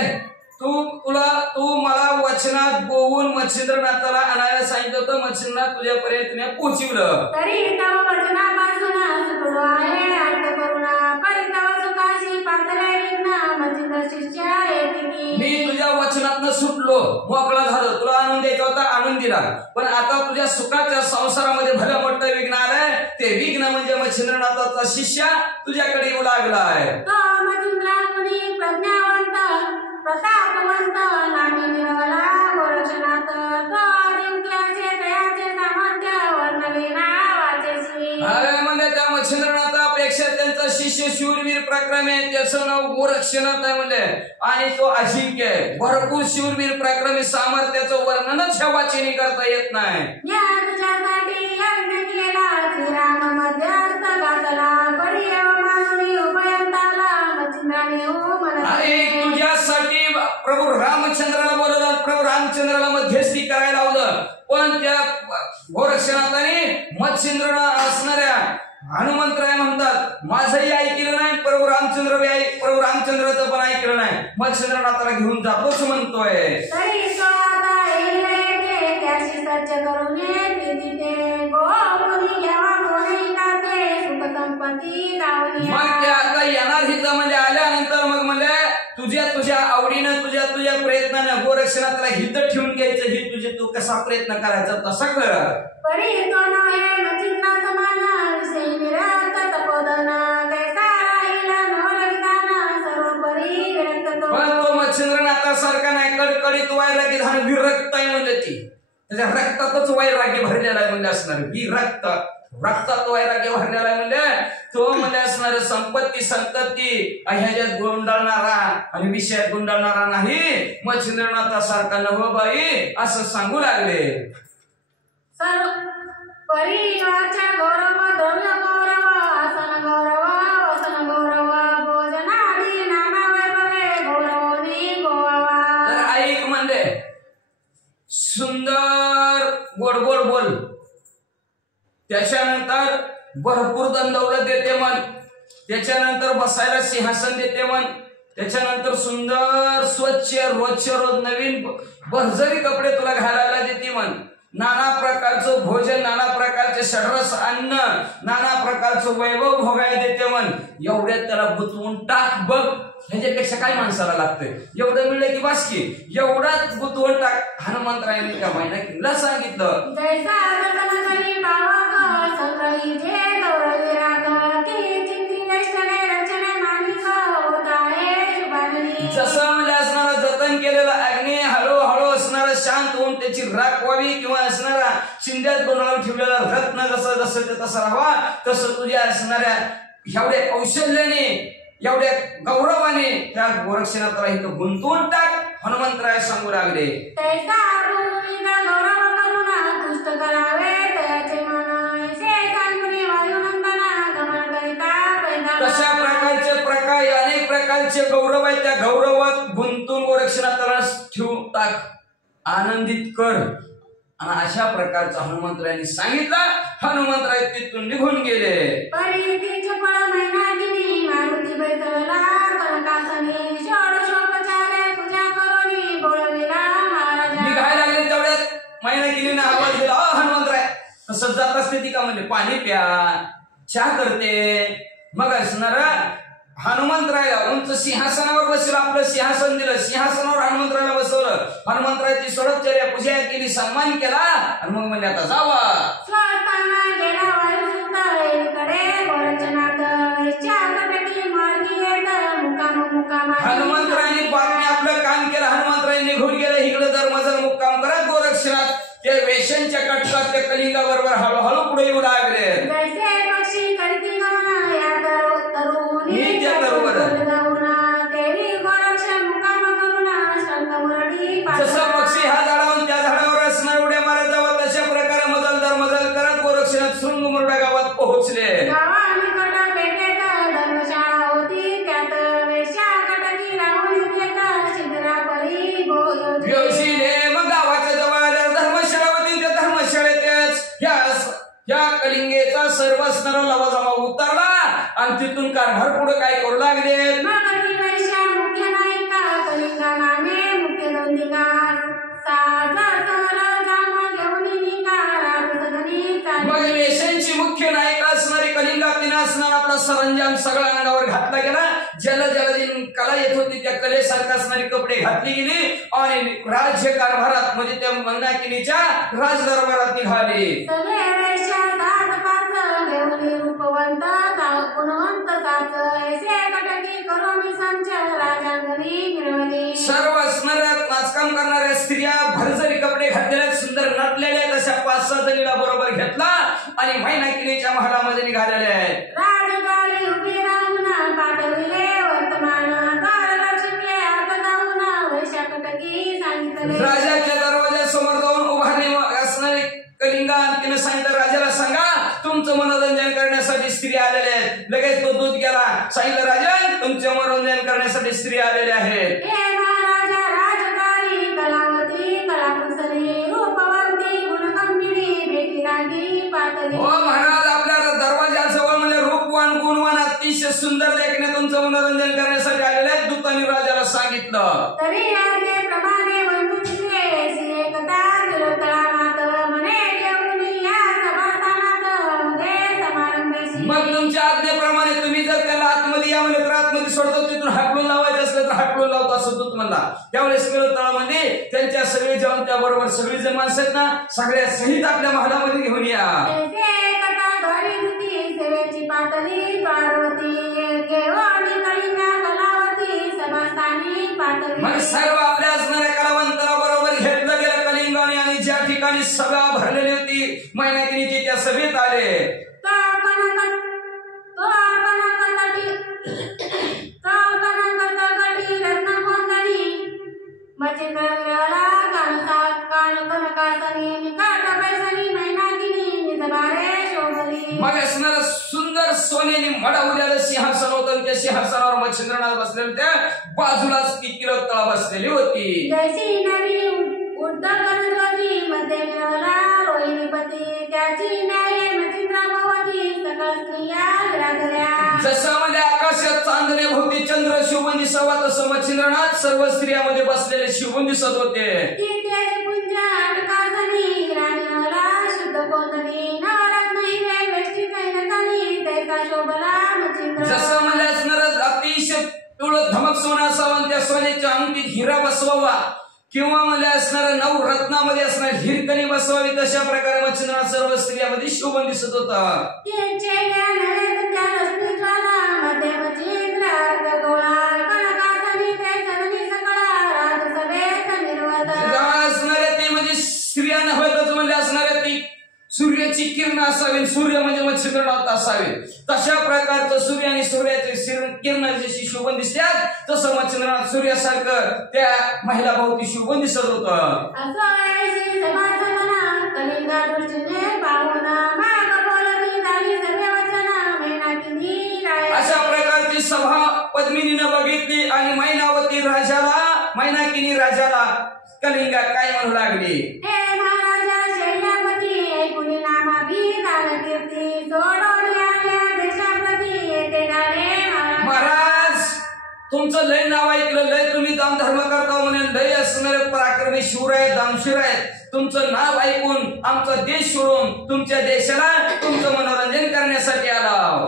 तू मला वचनात गोवून मच्छिंद्रनाथाला आणायला सांगितलं होतं. मच्छिंद्रनाथ तुझ्यापर्यंत मी पोहोचवलं. तरी तव वचनापासून सुटलो आहे अर्थ करुणा परी तव सुखाशी पातळे विघ्न मच्छिंद्र शिष्य येते मी तुझ्या वचनातनं सुटलो, मोकळा झालो. तुला आणून द्यायचा होता, आणून दिला. पण आता तुझ्या सुखाच्या संसारामध्ये भलं मोठं विघ्न आलंय. ते विघ्न म्हणजे मच्छिंद्रनाथाचा शिष्य तुझ्याकडे येऊ लागलाय. तो मच्छिंद्र मुनी प्रज्ञावंत प्रतापवंत नामी मिळवला गोरक्षनाथ तो अजिंक्याचे दयाचे सामर्थ्य वर्णविना वाचेसी. अरे म्हणजे त्या मच्छिंद्रनाथापेक्षा त्यांचा शिष्य शूरवीर पराक्रमी आहे. त्याचं नाव गोरक्षनाथ आहे म्हणले. आणि तो अजिंक्य आहे. भरपूर शूरवीर पराक्रमी सामर्थ्याचं वर्णनच ह्या वाचिनी करता येत नाही. या तुझ्यासाठी यज्ञ केला श्रीराम मध्यस्थ घातला परियव मानुनी उपयंताला मच्छिंद्राने हो म्हणत. आणि तुझ्यासाठी प्रभू रामचंद्राला बोलवलं, प्रभू रामचंद्राला मध्यस्थी करायला लावलं. पण त्या गोरक्षनाथाने मच्छिंद्र असणाऱ्या हनुमंतराय म्हणतात माझंही ऐकलं नाही, प्रभू रामचंद्राचं पण ऐकलं नाही. मच्छिंद्रनाथाला घेऊन जातोच म्हणतोय. तरी तो आता येते त्याशी सज्ज करून येते तिथे गोमुनी घ्यावा कोणी ताते सुख संपत्ती लावली. मग ते आता येणार हिथं म्हणजे आल्यानंतर मग म्हणले तुझ्या आवडीनं तुझ्या प्रयत्नानं गोरक्षनाथाला हिथं ठेवून घ्यायचं. ही तुझे तू कसा प्रयत्न करायचा तसा कर. परी तो नव्हे मच्छिंद्रा समान विषयी विरक्त तपोधन कैसा राहिला नवलविधान सर्वपरी विरक्त तो. पण तो मच्छिंद्रनाथासारखा नाही. कडकडीत वैराग्य धान विरक्त आहे म्हणले. ती त्याच्या रक्तातच वैराग्य भरलेला आहे म्हणजे असणार. रक्तात वैराग्य भरलेला आहे म्हणजे तो म्हणजे असणार संपत्ती संतती ह्याच्यात गुंडाळणारा आणि विषयात गुंडाळणारा नाही. मच्छिंद्रनाथासारखा नव बाई असं सांगू लागले. सर्व परिवारच्या गौरव द्रव्य गौरव आसन गौरव वसन गौरव भोजनादी नाना वैभवे गौरवनी गोवा. तर ऐक म्हणले सुंदर गोड गोड बोल. त्याच्यानंतर भरपूर दंडवलत देते मन. त्याच्यानंतर बसायला सिंहासन देते मन. त्याच्यानंतर सुंदर स्वच्छ रोज नवीन भरजरी कपडे तुला घालायला देते मन. नाना प्रकारचं भोजन, नाना प्रकारचे षड्रस अन्न, नाना प्रकारचं वैभव भोगायला देते मन. एवढ्यात त्याला गुंतवून टाक बघ. ह्याच्यापेक्षा काय माणसाला लागतंय. एवढं मिळलं की बास की एवढाच गुंतवून टाक. हनुमंतरायाने त्या महिना किल्ला सांगितलं. जैसा जतन करी पावक संग्रही जे गौरवी राग की चिंती नष्टने रचने मानिक होत आहे शुभाननी. जसं म्हणजे असणारा जतन केलेला अग्नी हळूहळू असणारा शांत होऊन त्याची राख व्हावी किंवा असणारा शिंद्यात गुंडाळून ठेवलेला रत्न जसं तसं राहावा तसं तुझ्या असणाऱ्या एवढ्या कौशल्याने एवढ्या गौरवाने त्या गोरक्षनाथाला इथं गुंतवून टाक. हनुमंतराय सांगू लागले. तैसा भूमीला गौरव करून तुष्ट करावे तयाचे मन शेषांकुनी वायुनंदना गमन करिता पैदा. तशा प्रकारचे अनेक प्रकारचे गौरव आहेत. त्या गौरवात गुंतून गोरक्षनाथाला ठेवून टाक, आनंदित कर. आणि अशा प्रकारचं हनुमंतरायांनी सांगितलं. हनुमंतराय तिथून निघून गेले. परितीचे फळ महिनागिनी मारुती बैठला कनकासनी षोडशोपचारे पूजा करून बोलविला महाराजा. निघायला लागले तेवढ्यात महिनागिनीने आवाज दिला हनुमंतराय. तसंच जात असते ती का म्हणजे पाणी प्या, चहा करते. मग असणार हनुमंतरायला उंच सिंहासनावर बसलं. आपलं सिंहासन दिलं. सिंहासनावर हनुमंतरायला बसवलं. हनुमंतरायची सोडपचार्या पूजा केली, सन्मान केला. आणि मग म्हणजे आता जावा. स्वस्ताना गेला वायुसुद्धा गोरक्षनाथ वैश्याकटकी मार्गी येत मुकाम. हनुमंतरायांनी बातमी आपलं काम केलं. हनुमंतरायांनी निघून गेलं. इकडे दरमजल मुक्काम करत गोरक्षनाथ ते वेशांच्या कटकात ते कलिंगाबरोबर हळूहळू पुढे येऊ लागले. जैसे पक्षी करती गमन या तरुणी त्या बरोबर जसं पक्षी हा झाडावरून त्या झाडावर असणार उड्या मारत जावं तशा प्रकारे मजल करत गोरक्षनाथ शृंगमुरडा गावात पोहोचले. धर्मशाळा होती त्यात वेश्याकटकी राहून मग गावाच्या जवळ धर्मशाळा होती. त्या धर्मशाळेतच या कलिंगेचा सर्व असणारा लवाजमा उतरला आणि तिथून कारभार पुढे काय करू लागले. मुख्य नायिका कलिंगा नामे मुख्य दौंदिका अंगावर घातला गेला. जलजलादीन कला येत होती त्या कलेसारखं असणारी कपडे घातली गेली आणि राज्य कारभारात म्हणजे त्या मंदाकिनीच्या राजदरबारात निघाले. रूपवंत गुणवंत ऐसे कटकी करून संच राजांगणी मिळवली. सर्व असणाऱ्या नाचकाम करणाऱ्या स्त्रिया भरजरी कपडे घातलेल्या सुंदर नटलेल्या तशा 5-6 जणीला बरोबर घेतला आणि मैनाकिनीच्या महालामध्ये निघालेल्या आहेत. राजगाडी उभी राहून पाठविले वर्तमान लक्ष्मी आता जाऊन वैशा कटकी सांगितले. राजाच्या दरवाजासमोर जाऊन उभारणे असणारे कलिंगा तिने सांगितलं राजाला सांगा तुमचं मनोरंजन करण्यासाठी स्त्री आलेल्या आहेत. लगेच तो दूध गेला सांगितलं राजन तुमचे मनोरंजन करण्यासाठी स्त्री आलेल्या आहेत. हे महाराजा राजगाडी कलावती कलाकुसरी रूपवंती गुणगंभीरी भेटी रागी पातळी. हो महाराज आपल्या दरवाजाजवळ म्हणजे रूपवान गुणवान अतिशय सुंदर देखणे तुमचं मनोरंजन करण्यासाठी आलेले आहेत. दूतांनी राजाला सांगितलं. तरी प्रमाणे बंधुचे एकता तिलोत्तरामात म्हणे घेऊन या सभास्थानात मध्ये समारंभेशी. मग तुमच्या आज्ञेप्रमाणे तुम्ही जर त्याला आतमध्ये या म्हणजे तर आतमध्ये सोडतो तिथून हाकलून लावायचं असलं तर हाकलून लावतो असं दूत म्हणला. त्यावेळेस तिलोत्तरामध्ये त्यांच्या सगळे जेवण त्याबरोबर सगळी जण माणसं आहेत ना सगळ्या सहित आपल्या महालामध्ये घेऊन या. सेवेची पातळी पार्वती घेऊन कलिंगा कलावती सभास्थानी पातळी. मग सर्व आपल्या असणाऱ्या कलावंताला बरोबर घेतलं गेलं कलिंगाने आणि ज्या ठिकाणी सभा भरलेली होती मैनाकिनीची त्या सभेत आले. मग असणारं सुंदर सोन्याने मडवलेलं सिंहासन होतं. त्या सिंहासनावर मच्छिंद्रनाथ बसलेले त्या बाजूलाच ती तिलोत्तरा बसलेली होती. जैसी नदी उद्धर गणपती मध्ये मिळवला रोहिणीपती त्याची न्याय मच्छिंद्राभोवती सकळ स्त्रिया विराजल्या. जसं म्हणजे आकाशात चांदणे भोवती चंद्र शोभून दिसावा तसं मच्छिंद्रनाथ सर्व स्त्रियामध्ये बसलेले शोभून दिसत होते. जसं म्हणजे असणारं अतिशय पिवळं धमक सोनं असावं त्या सोन्याच्या अंगठीत हिरा बसवावा किंवा म्हणजे असणारं 9 रत्नामध्ये असणार हिरकणी बसवावी तशा प्रकारे मच्छिंद्रनाथ सर्व स्त्रियामध्ये शोभून दिसत होता. ते म्हणजे स्त्रिया नव्हतच म्हणजे असणाऱ्या ती सूर्याची किरण असावी. सूर्य म्हणजे मच्छिंद्रनाथ असावे. तशा प्रकारचं सूर्य आणि सूर्याचे किरण जशी शोभून दिसतात तसं मच्छिंद्रनाथ सूर्यासारखं त्या महिला भोवती शोभून दिसत होतं. अशा प्रकारची सभा पद्मिनीनं बघितली आणि मैनाकिनी राजाला कलिंगा काय म्हणू लागली. महाराज तुमचं लय नाव ऐकलं लय तुम्ही दान धर्म करता म्हणे लय असणारे पराक्रमी शूर आहेत दानशूर आहेत. तुमचं नाव ऐकून आमचा देश सोडून तुमच्या देशाला तुमचं मनोरंजन करण्यासाठी आला.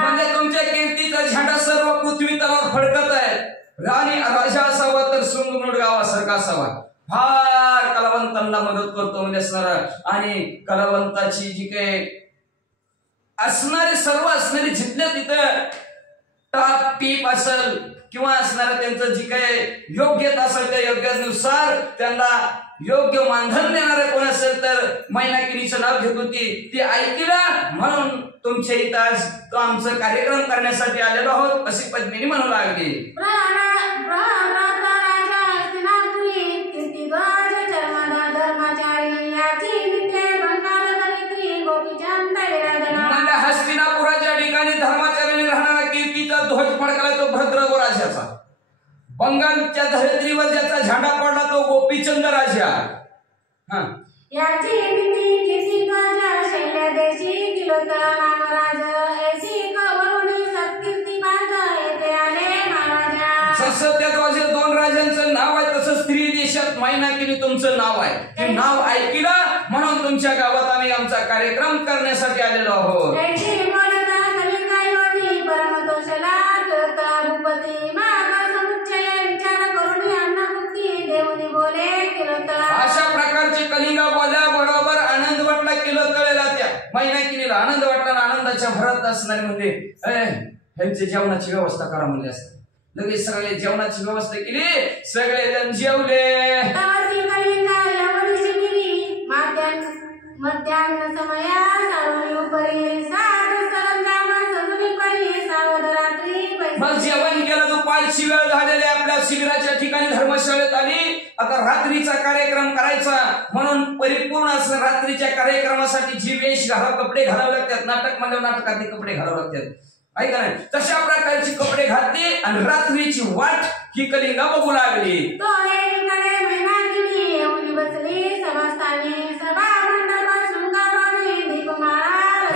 म्हणजे तुमच्या कीर्तीचा झेंडा सर्व पृथ्वी तलावर फडकत आहे. राणी राजा असावा तर शृंगमुड गावासारखा असावा. फार कलावंतांना मदत करतो म्हणजे असणार आणि कलावंताची जी काही असणारे सर्व असणारे जिथल्या तिथं टाप टीप असेल किंवा असणारं त्यांचं जी काही योग्यता असेल त्या योग्यानुसार त्यांना योग्य मानधन देणारे कोण असेल तर मैनाकिनीचं नाव घेत होती. ती ऐकलं म्हणून तुमच्या इथं आज तो आमचा कार्यक्रम करण्यासाठी आलेलो आहोत अशी पद्मिनी म्हणू लागली. हस्तिनापुराच्या ठिकाणी धर्माचार्याने राहणारा कीर्तीचा ध्वज फडकला तो भद्रराजाचा. बंगालच्या धरित्रीवर ज्याचा झेंडा पडला तो गोपीचंद राजा. जसं त्या 2 राजांचं नाव आहे तसं स्त्री देशात मैनाकिनी तुमचं नाव आहे, ते नाव ऐकलं म्हणून तुमच्या गावात आम्ही आमचा कार्यक्रम करण्यासाठी आलेलो आहोत. अशा प्रकारचे कलिंगा बोलल्याबरोबर आनंद वाटला, किलो तळेला त्या मैनाकिनीला आनंद वाटला. आनंदाच्या भरात असणारे म्हणजे ह्यांची जेवणाची व्यवस्था करा म्हणले असते. लगेच सगळे जेवणाची व्यवस्था केली, सगळे जण जेवले. मध्यान्ह समया सावनी मग जेवण केलं, दुपारची वेळ झालेली आपल्या शिबिराच्या ठिकाणी धर्मशाळेत आली. आता रात्रीचा कार्यक्रम करायचा म्हणून परिपूर्ण असं रात्रीच्या कार्यक्रमासाठी जी वेश कपडे घालावे लागतात, नाटक म्हणजे नाटकातले कपडे घालावे लागतात, ऐका नाही, तशा प्रकारची कपडे घातली आणि रात्रीची वाट ही कलिंगा बघू लागली.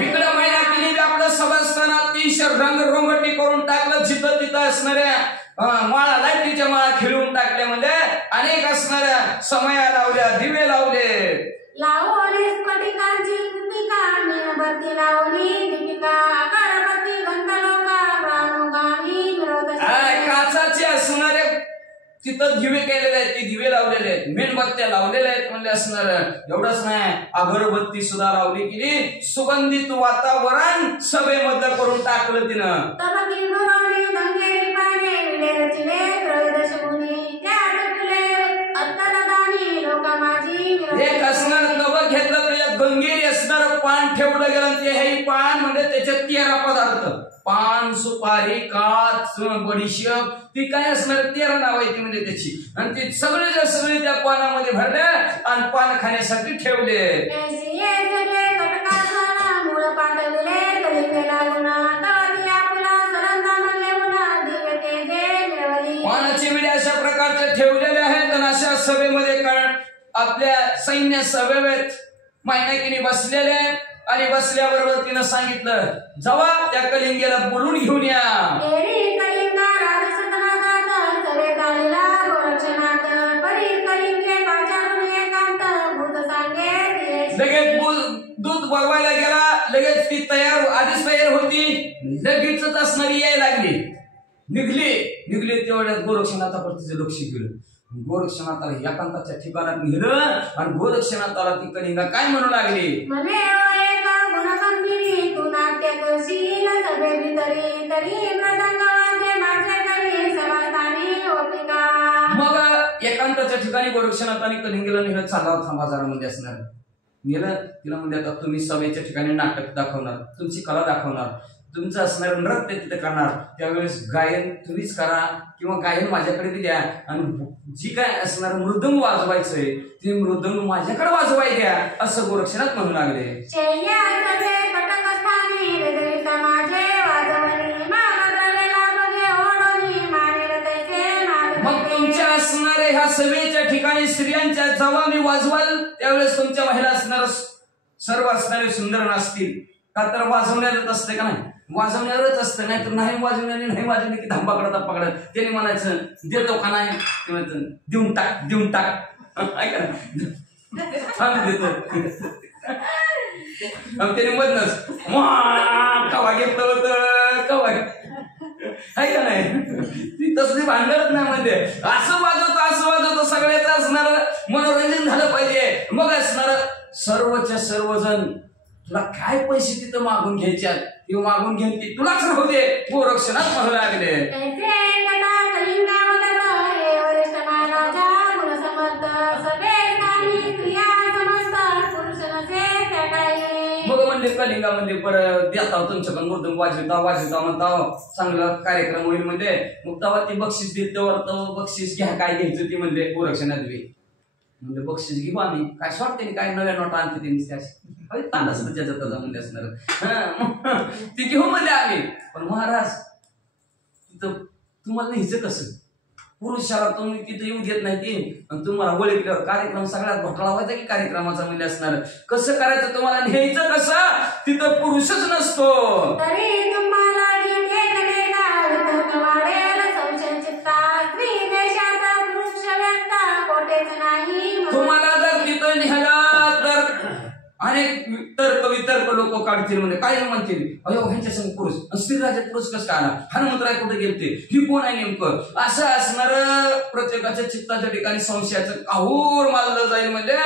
इकडे मैनाकिनी आपलं सभास्थान अतिशय रंगरंगटी करून टाकलं. जिथं तिथं असणाऱ्या माळा, लाईटीच्या माळा खेळून टाकल्या, म्हणजे अनेक असणाऱ्या समया लावल्या, दिवे लावले. काचाचे असणारे तिथं दिवे केलेले आहेत, ते दिवे लावलेले आहेत, मेणबत्त्या लावलेल्या आहेत म्हणले असणार. एवढंच नाही, अगरबत्ती सुद्धा लावली गेली. सुगंधित वातावरण सभेमध्ये करून टाकलं तिनं. एक असणार तवक घेतलं, त्याच्यात गंगेरी असणार पान ठेवलं गेलं. ते हे पान म्हणजे त्याच्यात 13 पदार्थ, पान, सुपारी, काच, बडीशेप, ती काय असणार 13 नाव आहे ती म्हणजे त्याची. आणि ते सगळे त्या पानामध्ये भरले आणि पान खाण्यासाठी ठेवले. पानाची विडे अशा प्रकारचे ठेवलेले आहेत. आणि अशा सभेमध्ये आपल्या सैन्य सभेत मैनाकिनी बसलेले आणि बसल्याबरोबर तिनं सांगितलं, जावा त्या कलिंगेला बोलून घेऊन या. लगेच दूध बोलवायला गेला, लगेच ती आधीच तयार होती, लगेचच असणारी यायला लागली. निघले तेवढ्यात गोरक्षनाथावर तिचं लक्ष गेलं. गोरक्षनाथाला एकांताच्या ठिकाणात नेलं आणि गोरक्षनाथाला ती कलिंगा काय म्हणू लागली, मग एकांताच्या ठिकाणी गोरक्षनाथाने कलिंगेला नेलं. चालला थांबा जरा मध्ये असणार. नेलं तिला म्हणजे आता तुम्ही सभेच्या ठिकाणी नाटक दाखवणार, तुमची कला दाखवणार, तुमचं असणार नृत्य तिथे करणार, त्यावेळेस गायन तुम्हीच करा किंवा गायन माझ्याकडे द्या. आणि जी काय असणार मृदंग वाजवायचंय ते मृदंग माझ्याकडे वाजवाय द्या, असं गोरक्षनाथ म्हणू लागले. मग तुमच्या असणारे ह्या सभेच्या ठिकाणी स्त्रियांच्या जेव्हा मी वाजवाल त्यावेळेस तुमच्या महिला असणार सर्व असणारे सुंदर नाचतील. का तर वाजवण्यात असते का नाही, वाजवण्यावरच असतं. नाही तर नाही वाजवण्याने नाही वाजवले की धांबा पकडत पकडत त्याने म्हणायचं देतो का नाही, देऊन टाक ऐका देतो. त्याने मधनच कवा घेतलं होतं कवा आहे का नाही, तसली भांडणच नाही मध्ये. असं वाजवतो सगळ्याच असणार मनोरंजन झालं पाहिजे. मग असणार सर्वच्या सर्वजण तुला काय पैसे तिथं मागून घ्यायच्यात किंवा मागून घेऊन ती तुलाच राहू दे, गोरक्षनाथ म्हणू लागले. मग म्हणजे कलिंगामध्ये परत देता तुमच्याकडून मृदंग वाजवता म्हणता चांगला कार्यक्रम होईल म्हणजे. मग तेव्हा ती बक्षीस देत बक्षीस घ्या, काय घ्यायचं ती म्हणजे गोरक्षनाथ म्हणजे बक्षीस घेऊ आम्ही. काय स्वाटते काय नव्या नोटा आणते त्यांनी तांडाच त्याचा म्हणजे असणार ती घेऊ म्हणजे आम्ही. पण महाराज तिथं तुम्हाला न्यायचं कसं, पुरुषाला तुम्ही तिथं येऊ देत नाही ती, तुम्हाला ओळखल्यावर कार्यक्रम सगळ्यात घोटाळा व्हायचा की कार्यक्रमाचा म्हणजे असणार. कसं करायचं, तुम्हाला न्यायचं कसं, तिथं पुरुषच नसतो. अनेक तर्क वितर्क लोक काढतील म्हणजे काय म्हणतील अयो ह्यांच्या संग पुरुष स्त्रीराजात पुरुष कसं काय आला हनुमंतराय कुठे गेलते ही कोण आहे नेमकं असं असणार प्रत्येकाच्या चित्ताच्या ठिकाणी संशयाचं काहूर मानलं जाईल म्हणजे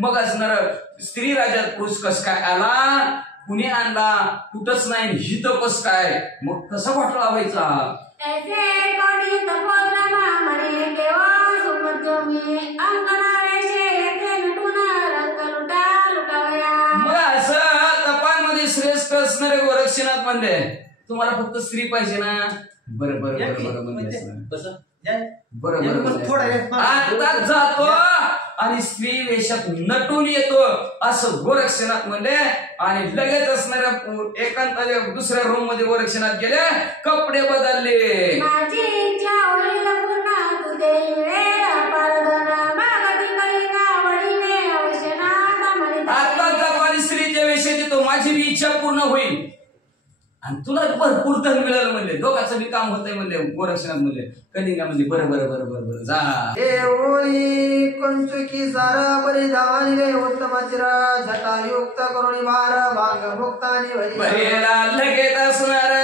मग असणार स्त्री राजात पुरुष कसं काय आला कुणी आणला कुठंच नाही हित कस काय मग कसा घोटाळा व्हायचा ऐसे कोणी तपोधर्मा म्हणे केव्हा सुमत्यो मी अंगणा रेषे येथे नटून रंग लुटावया मग असं तपांमध्ये श्रेष्ठ असणारे गोरक्षनाथ म्हणले तुम्हाला फक्त स्त्री पाहिजे ना बरं बरं बरं बरं म्हणजे बरोबर आता जातो आणि स्त्री वेशात नटून येतो असं गोरक्षनाथ म्हणले आणि लगेच असणाऱ्या एकांताच्या दुसऱ्या रूम मध्ये गोरक्षनाथ गेले कपडे बदलले माझी इच्छा होईल पूर्ण तू देई वेळ पारदना मागती कलिका वडीने अवश्य नादा म्हणे आता जातो आणि स्त्रीच्या वेशात येतो माझी बी इच्छा पूर्ण होईल आणि तुला भरपूर धन मिळालं म्हणले दोघांचं बी काम होतंय म्हणले गोरक्षनाथ म्हणले कलिंगा म्हणले बरं बरं बरं बरं बरं जा ओळी कंचुकी सारा परिधान गे उत्तम चिरा झटायुक्त करुणी भार भांग मुक्तानी बरेला लगेच असणार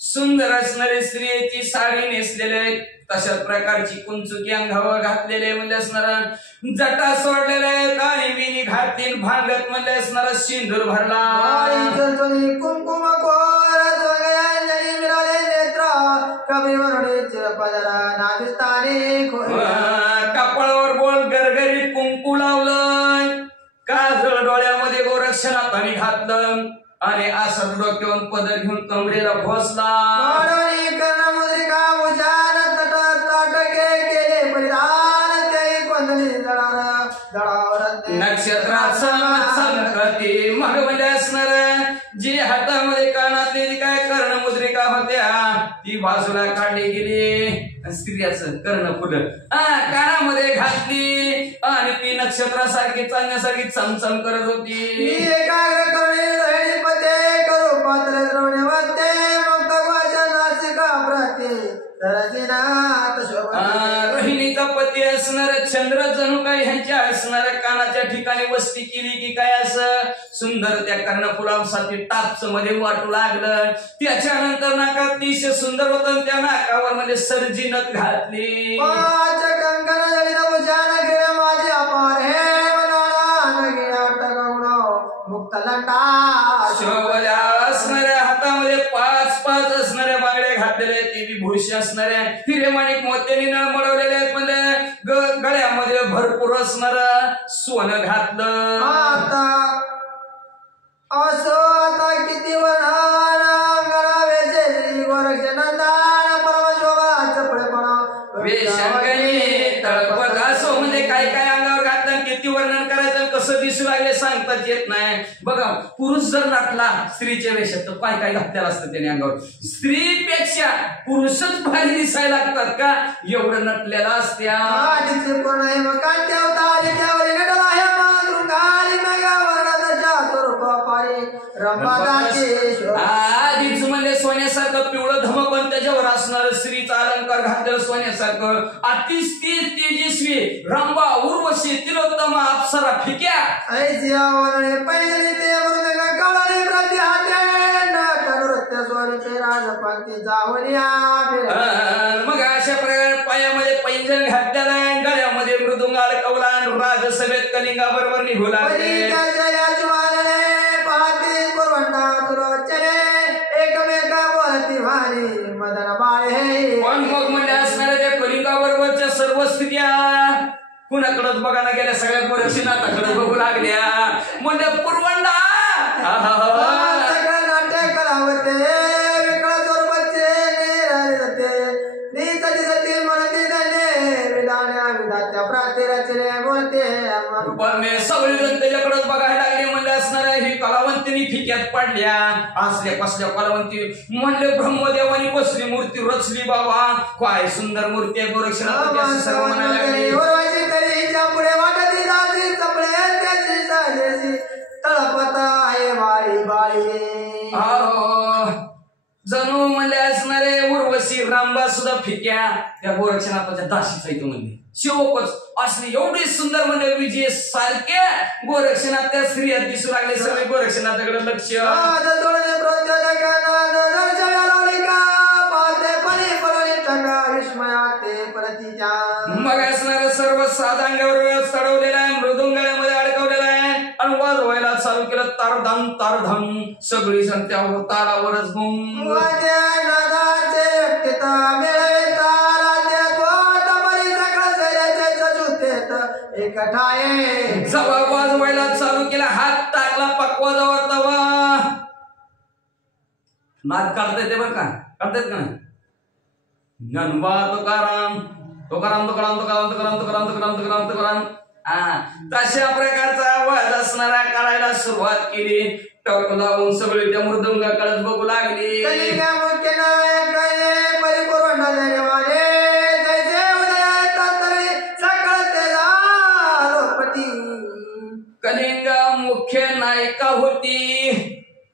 सुंदर असणारे स्त्रियेची साडी नेसलेले तशाच प्रकारची कुंचुकी अंगावर घातलेले म्हणजे असणार जटा सोडलेले आणि विनी घातील भांगत म्हणजे असणार सिंदूर भरला कुंकुम मिळाले नेत्र कविवरुणी चिरपदरा नाभिस्तानी कपाळावर बोल गरगरीत कुंकू लावलं काजळ डोळ्यामध्ये गोरक्षनाथाने घातलं आणि असं डोक्यावरून पदर घेऊन कमरेला भोसला नक्षत्राचा संकटी मग म्हणजे असणार जी हातामध्ये कानातली काय कर्णमुद्रिका होत्या ती बाजूला काढली गेली स्त्रियाचं कर्ण फुलं कानामध्ये घातली आणि ती नक्षत्रासारखी चालण्यासारखी चमचम करत होती रोहिणीचा पती असणार चंद्र जणू काय ह्यांच्या असणाऱ्या कानाच्या ठिकाणी वस्ती केली की काय असं सुंदर त्या कर्णफुलासाठी टापच मध्ये वाटू लागलं त्याच्यानंतर नाका अतिशय सुंदर होतं त्या नाकावर म्हणजे सर्जी नथ घातली असणाऱ्या हातामध्ये पाच पाच असणाऱ्या बांगड्या घातलेल्या ते विभूषी असणाऱ्या हिरेमाणिक मोत्याने मळवलेले आहेत म्हणजे गळ्यामध्ये भरपूर असणार सोनं घातलं असो आता किती तळपत असो म्हणजे काय काय अंगावर घातलं किती वर्णन करायचं कसं दिसू लागले सांगताच येत नाही बघा पुरुष जर नटला स्त्रीच्या वेशात तर काय काय घातलेलं असतं त्याने अंगावर स्त्रीपेक्षा पुरुषच भारी दिसायला लागतात का एवढं नटलेलं असत्या आधीच म्हणजे सोन्यासारखं पिवळं धमक त्याच्यावर असणार स्त्रीचा अलंकार घातलेलं सोन्यासारखं अतिश तेजस्वी रंभा उर्वशी तिलोत्तमा अप्सरा फिक्या मग अशा प्रकारे पायामध्ये पैंजण घातलेला गळ्यामध्ये मृदुंगाळ कवला राजसभेत कलिंगा बरोबर निघू लागले पण मग म्हणजे असणाऱ्या त्या कलिंगा बरोबरच्या सर्व स्त्रिया कुणाकडे बघायला गेल्या सगळ्या गोरक्षनाथाकडे बघू लागल्या म्हणजे पुरवंडा सगळी जण त्याच्याकडे बघायला लागले म्हणले असणाऱ्या ही कलावंतीनी फिक्यात पडल्या असल्या कसल्या कलावंती म्हणले ब्रह्मदेवानी बसली मूर्ती रचली बाबा काय सुंदर मूर्ती आहे गोरक्षनाथ सर्व म्हणायला लागले जणू म्हणले असणारे उर्वशी रामबा सुद्धा फिक्या त्या गोरक्षनाथाच्या दाशीच आहे तो म्हणले शिवपच असली एवढी सुंदर म्हणजे विजय सारखे गोरक्षनाथच्या स्त्रिया दिसू लागले. सगळे गोरक्षनाथाकडे लक्ष. मग असणारा सर्व साधांगावर चढवलेला आहे, मृदुंगामध्ये अडकवलेला आहे आणि वाजवायला चालू केलं. तारधन तारधन सगळी जण त्यावर तालावरच जवा वाजवायला चालू केला. हात टाकला पकवाजावर तवा नाद काढता येते बरं का, काढतायत का नाही? गणबा तुकाराम तुकाराम तुकाराम तुकाराम तुकाराम तुकाराम तुकाराम तुकाराम तुकाराम तशा प्रकारचा आवाज असणारा काढायला सुरुवात केली. टक लावून सगळे त्या मृदुंगाकडे बघू लागली. कलिंगा मुख्य नायिका होती,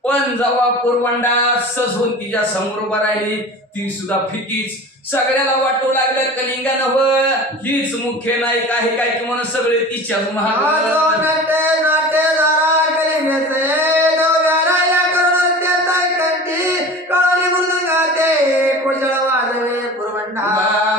पण जेव्हा पुरवंडा सजून तिच्या समोर उभा राहिली ती सुद्धा फिकीच. सगळ्याला वाटू लागलं कलिंगा नव हीच मुख्य नायिका आहे काय की म्हणून सगळे तिच्याच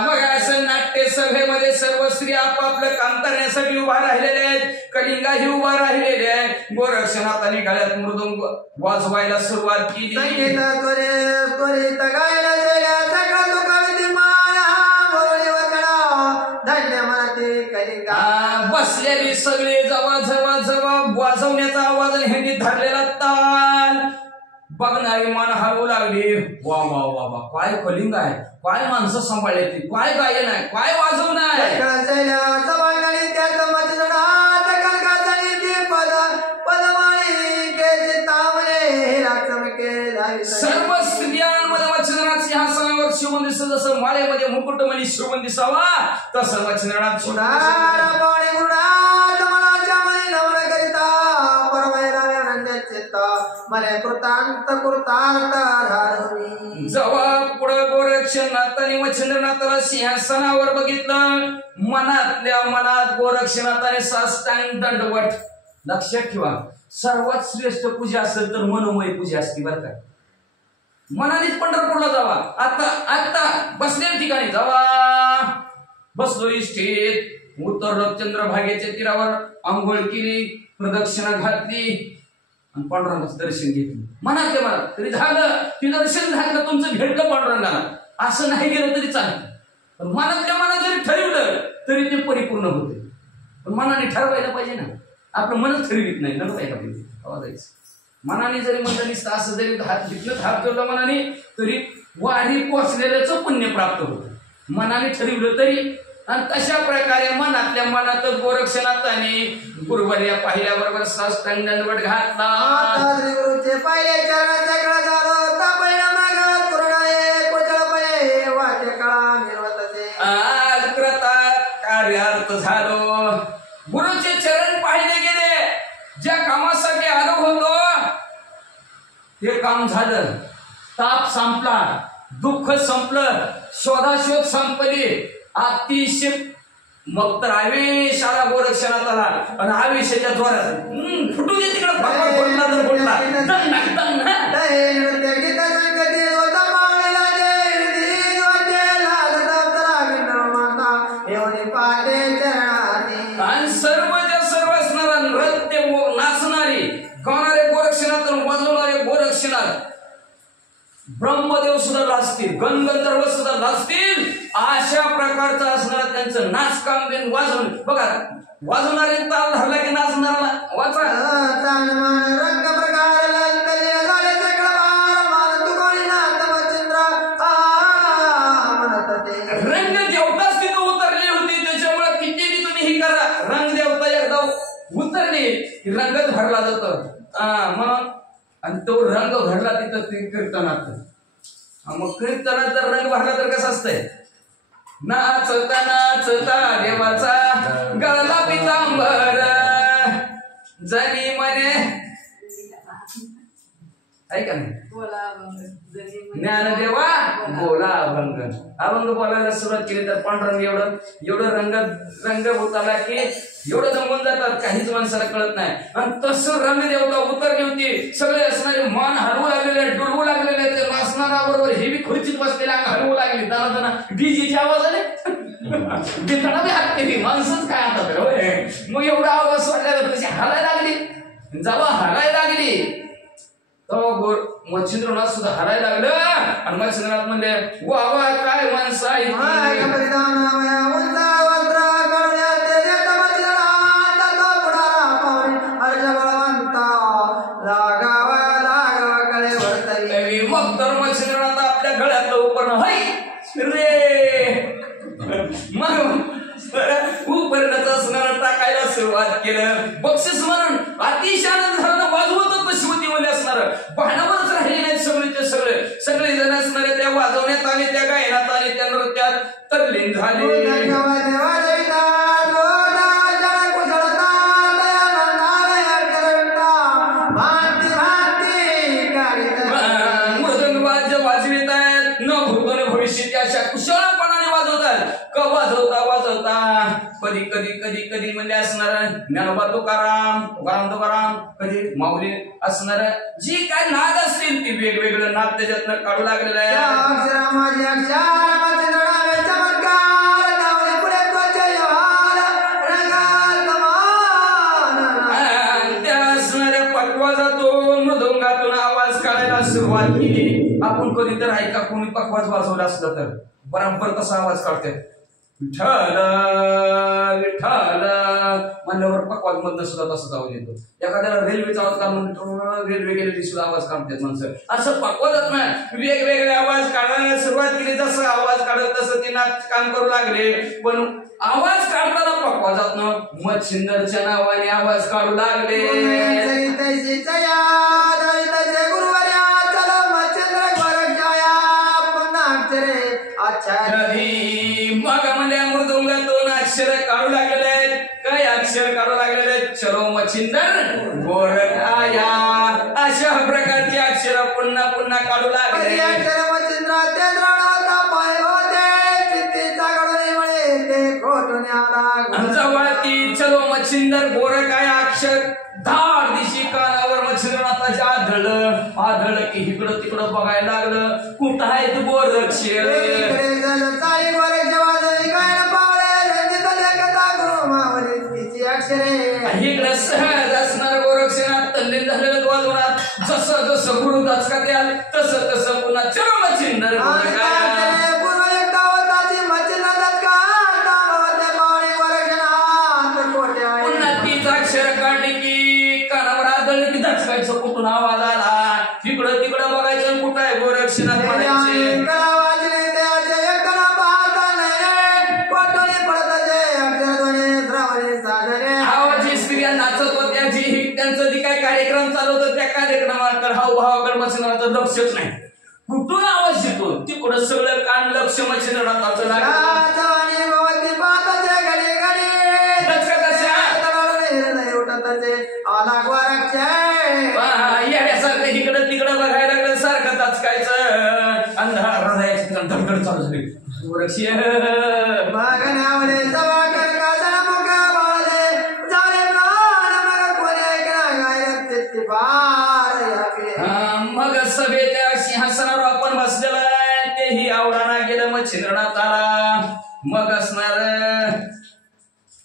मग असं नाट्य सभेमध्ये सर्व स्त्री आपापलं काम करण्यासाठी उभा राहिलेले आहेत. कलिंगा ही उभा राहिलेले आहे. गोरक्षनाथाने गळ्यात मृदुंग वाजवायला सुरुवात केली. बसलेली सगळे जवा जवा जवा वाजवण्याचा आवाज आणि ह्यांनी धरलेला ताल बघणारी मान हलवू लागली. वा वा वा वा काय कलिंग आहे, काय माणसं सांभाळले, काय गायन आहे, काय वाजवणं आहे. सर्व स्त्रियांमध्ये वचनात सिंहासनावर शिवून दिसत जसं माळेमध्ये मुकुटमणी शिवून दिसावा तसं वचनात जेव्हा पुढं गोरक्षनाथाने वचंद्रनाथाला सिंहासनावर बघितलं मनातल्या मनात गोरक्षनाथाने साष्टांग दंडवट. लक्षात ठेवा सर्वात श्रेष्ठ पूजा असेल तर मनोमय पूजा असते बरं का. मनानेच पंढरपूरला जावा. आता आता बसलेल्या ठिकाणी जावा. बसलो इष्टेत उतरलो चंद्रभागेच्या तीरावर आंघोळ केली प्रदक्षिणा घातली आणि पांडुरंगाचं दर्शन घेतलं. मनातल्या मनात तरी झालं ते दर्शन झालं तुमचं भेटलं पांडुरंगाला असं नाही गेलं तरी चालतं. पण मनातल्या मनात जरी ठरवलं तरी ते परिपूर्ण होते. पण मनाने ठरवायला पाहिजे ना. आपलं मनच ठरवित नाही नव्हता पाहिजे आवाजायचं. मनाने जरी म्हणलं नसतं असं जरी हात घेतलं हात जोडला मनाने तरी वारी पोचलेल्याच पुण्य प्राप्त होतं. मनाने ठरवलं तरी. आणि तशा प्रकारे मनातल्या मनातच गोरक्षनाथाने गुरुवर्या पाहिल्याबरोबर साष्टांग दंडवट घातला. आज कृता कार्यार्थ झालो. गुरुचे चरण पाहिले गेले. ज्या कामासाठी आलो होतो ते काम झालं. ताप संपला, दुःख संपलं, शोधाशोध संपली. अतिशय मग तर आवेश आला गोरक्षनाथाला आणि आवेशाच्या द्वारात फुटू दे तिकडे फोडला तर फोडला. आणि सर्वच्या सर्व असणारा नृत्य नाचणारी गाणारे गोरक्षनाथ वाजवणारे गोरक्षनाथ ब्रह्मदेव सुद्धा लाजतील, गणगंधर्व सुद्धा लाजतील. अशा प्रकारचं असणार त्यांचं नाचकाम बिन वाजवण. बघा वाजवणारे ताल धरला की नाचणारा वाचा रंग देवताच तिथं उतरली होती. त्याच्यामुळे किती तुम्ही ही करा रंग देवता एकदा उतरली की रंगच भरला जातो म्हणून. आणि तो रंग भरला तिथं कीर्तनात. मग कीर्तनात जर रंग भरला तर कसं असतंय. नाचता नाचता देवाचा गळला पितांबर जनी म्हणे आहे का नाही? बोला अभंग. जरी म्हणजे ज्ञानदेवा बोला अभंग. अभंग बोलायला सुरुवात केली तर पांढरंग एवढं रंग होताला की एवढं जमून जातात काहीच माणसाला कळत नाही. आणि तसं रंगदेवता उतरली होती. सगळे असणारे मान हलवू लागलेले, डुलवू लागलेले, ते नाचणाऱ्याबरोबर हे बी खुर्चीत बसलेले अंग हलवू लागले. दाना डीजेच्या आवाजाने बिथाणा बी हात केली. माणसंच काय आता तर होय. मग एवढा आवाज सोडल्यावर तशी हलायला लागली. जेव्हा हलायला लागली मच्छिंद्रनाथ सुद्धा हरायला लागलं. आणि मच्छिंद्रनाथ म्हणले वा वा काय माणसं आहे. मग तर मच्छिंद्रनाथ आपल्या गळ्यातलं उपरणं हाय रे मग उपरणाचं असणारं टाकायला सुरुवात केलं. बक्षीस म्हणून अतिशय आनंद झाला. वाजवतच बशी होती मध्ये असणार भांडावरच राहिले नाहीत सगळे जण असणारे त्या वाजवण्यात आले, त्या गायनात आले, त्या नृत्यात तल्लीन झाले. मृदंग वाद्य वाजवित आहेत. न भूत न भविष्य अशा कुशलपणाने वाजवतात. वाजवता कधी म्हणजे असणार ज्ञानोबा तुकाराम कधी माऊली असणार जी काय नाद असतील ती वेगवेगळं नाद त्याच्यातनं काढू लागलेलं आहे. त्या असणाऱ्या पटवाजातून मृदंगातून आवाज काढायला सुरुवात केली. आपण कधी तर ऐका कोणी पकवाज वाजवला असलं तर बरोबर कसा आवाज काढते विठ्ठल विठ्ठल म्हणल्यावर पकवाज मधनं सुद्धा तसंच आवाज येतो. एखाद्याला रेल्वेचा आवाज काढ म्हणतो रेल्वे गेलेली सुद्धा आवाज काढतात माणसं. असं पकवाजात ना वेगवेगळे आवाज काढायला सुरुवात केली. जसं आवाज काढत तसं ते नाच काम करू लागले. पण आवाज काढताना पकवाजातनं मच्छिंदरच्या नावाने आवाज काढू लागले. मग म्हणजे मृदुंगातून अक्षर काढू लागलेले आहेत. काय अक्षर काढू लागलेले आहेत? चलो मच्छिंदर गोरखाया अशा प्रकारची अक्षर पुन्हा पुन्हा काढू लागले. जवळती चलो मच्छिंदर गोरखाया अक्षर धाड दिशी कानावर मच्छिंद्रनाथाच्या आढळलं की इकडं तिकडं बघायला लागलं. कुठं आहे तू गोरक्षर? इकडं सहज असणार गोरक्षनाथ तल्लीन झालेलं वाजवणार. जसं जसं गुरु दचका द्याल तसं तसं पुन्हा चलो मच्छिंदर पुन्हा तीच अक्षर काढली की कानावर आदळली की दचकायचं कुठून आवाज आला. तिकडं तिकडं बघायचं कुठं आहे गोरक्षनाथ म्हणायचे. आवाजी स्त्रिया नाचत होत्या. त्यांचं जी काय कार्यक्रम चालू होतं त्या कार्यक्रमाकडे हावभावाकडे मच्छिंद्रनाथाचं लक्षच नाही. कुठून आवाज येतो तिकडं सगळं कान लक्ष मच्छिंद्रनाथाचं लागलं. येण्यासारखं इकडं तिकडं बघायला लागलं. सारखं दचकायचं. अंधार हृदयाची धडधड चालू झाली. मग सभेच्या सिंहासनावर आपण बसलेलं आहे तेही आवडाना गेलं मच्छिंद्रनाथाला. मग असणार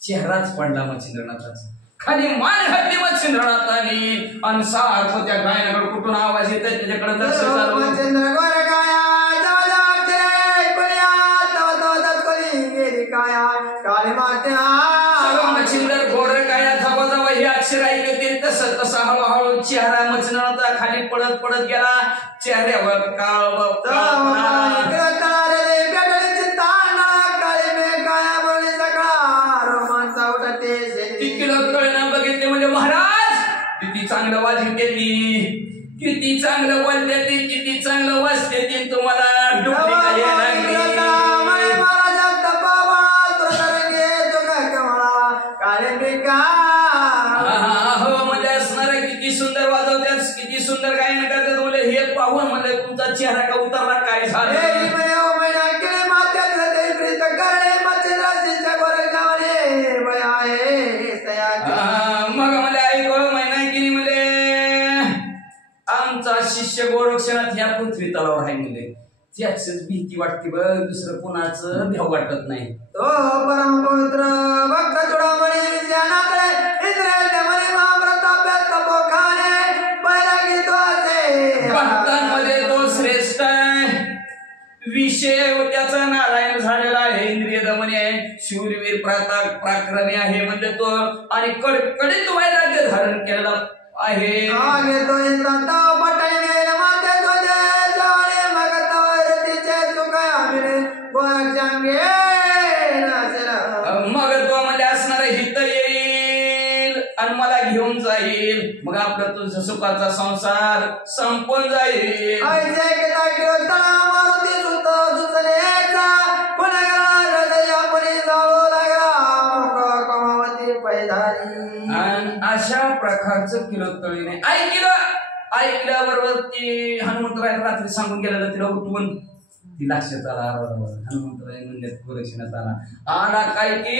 चेहराच पडला मच्छिंद्रनाथाचा. खाली मान घातली मच्छिंद्रनाथाने. आणि सारखं त्या गायनाकडे कुठून आवाज येत त्याच्याकडे लक्ष चालू. मच्छिंद्र गोरखाया जवळ जवळ हे अक्षर ऐकते तसं तसं हळूहळू चेहरा मच्छिंद्रनाथा खाली पडत पडत गेला. चेहऱ्यावर बघितले म्हणजे महाराज किती चांगलं वाजवते ती, किती चांगलं बोलते ती, किती चांगलं वाजते ती. तुम्हाला डुबली का लागली. हो म्हणजे असणार किती सुंदर वाजवतात, किती सुंदर गायन करतात. बोले हे पाहून म्हणले तुमचा चेहरा का उतरला, काय झालं? मग मला ऐक महिना की म्हणले आमचा शिष्य गोरक्षनाथ ह्या पृथ्वी तलावर आहे म्हणले. त्याच भीती वाटते बघ, दुसरं कोणाचं भ्याव वाटत नाही. तो परम पवित्र भक्त चुडामणी विद्यानाकडे इंद्रायण म्हणे महाप्रताप तपोखाने बैरागी तो असे भक्तांमध्ये तो श्रेष्ठ आहे. विषय त्याचा नारायण झालेला आहे, इंद्रिय दमनी आहे, शूरवीर पराक्रमी आहे म्हणजे तो, आणि कडकडीत वैराग्य धारण केलेला आहे. आगे तो इंद्रांत पटाईने माते तो जवाने मगत वरतीचे चुका आमिरे गोरक्षांगे मग तो म्हणजे असणार हित येईल आणि मला घेऊन जाईल. मग आपला तुझा सुखाचा संसार संपून जाईल. अशा प्रकारचं किलोत्तळीने ऐकल्याबरोबर ती हनुमंतराय रात्री सांगून गेलेलं तिला उठवून ती लक्षात आला. हनुमंतराय म्हणजे गोरक्षनाथ आला काय की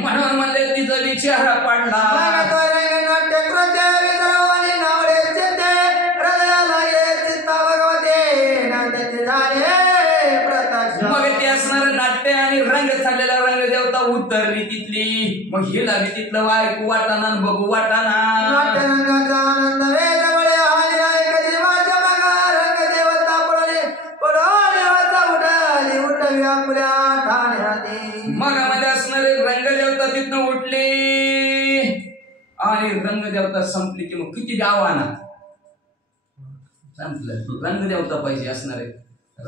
म्हणून म्हणले तिचा विचार पडला. मग ते असणार नाट्य आणि रंग चाललेला रंग देवता उतरली तिथली. मग हिला बी तिथलं ऐकू वाटाना बघू वाटाना. मग मध्ये असणारे रंगदेवता तिथनं उठली आणि रंगदेवता संपली की मग किती आव्हाना संपलं. रंगदेवता पाहिजे असणारे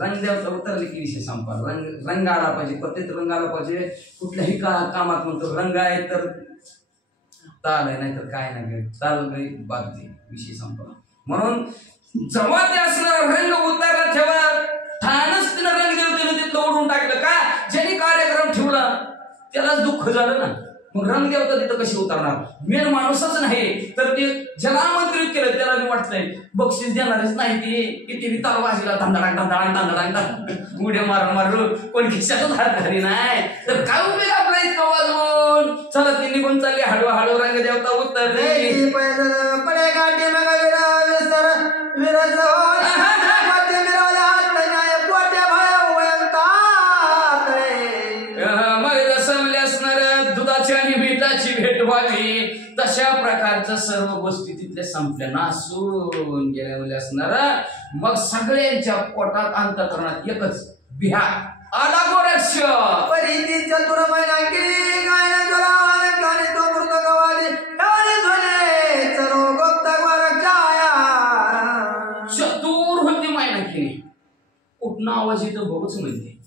रंगदेवता उतरली की विषय संपला. रंग आला पाहिजे, प्रत्येक रंग आला पाहिजे. कुठल्याही कामात म्हणतो रंग आहे तर ताल आहे, नाही तर काय नाही, ताल गई बाद विषय संपला. म्हणून जेव्हा ते असणार रंग उतरला ठेवा ठाणच तिनं रंगदेवतेनं तिथलं ओढून टाकलं. का ज्यांनी कार्यक्रम ठेवला त्यालाच दुःख झालं ना. मग रंगदेवता तिथं कशी उतरणार? मेन माणूसच नाही तर ते ज्याला आमंत्रित केलं त्याला मी वाटतंय बक्षीस देणारच नाही. ती किती ताल वाजला धांडाडांग उड्या मारू कोण खिशातच हात घाली नाही तर काय उपयोग आपला इतकं वाजवून. चला ती निघून चालली हळूहळू रंगदेवता उतरली. भेट व्हावी तशा प्रकारचं सर्व गोष्टी तिथल्या संपल्या नासून गेल्या म्हणजे असणार. मग सगळ्यांच्या पोटात अंतःकरणात एकच बिहार आला गोरक्ष. परिती चतुर महिना केली गायन जोरावान गाणे तो मृत गवाले गाणे ध्वने चरो गुप्त गोरक्षाया. चतुर होती महिना केली. कुठनं आवाज येतो बघूच म्हणते.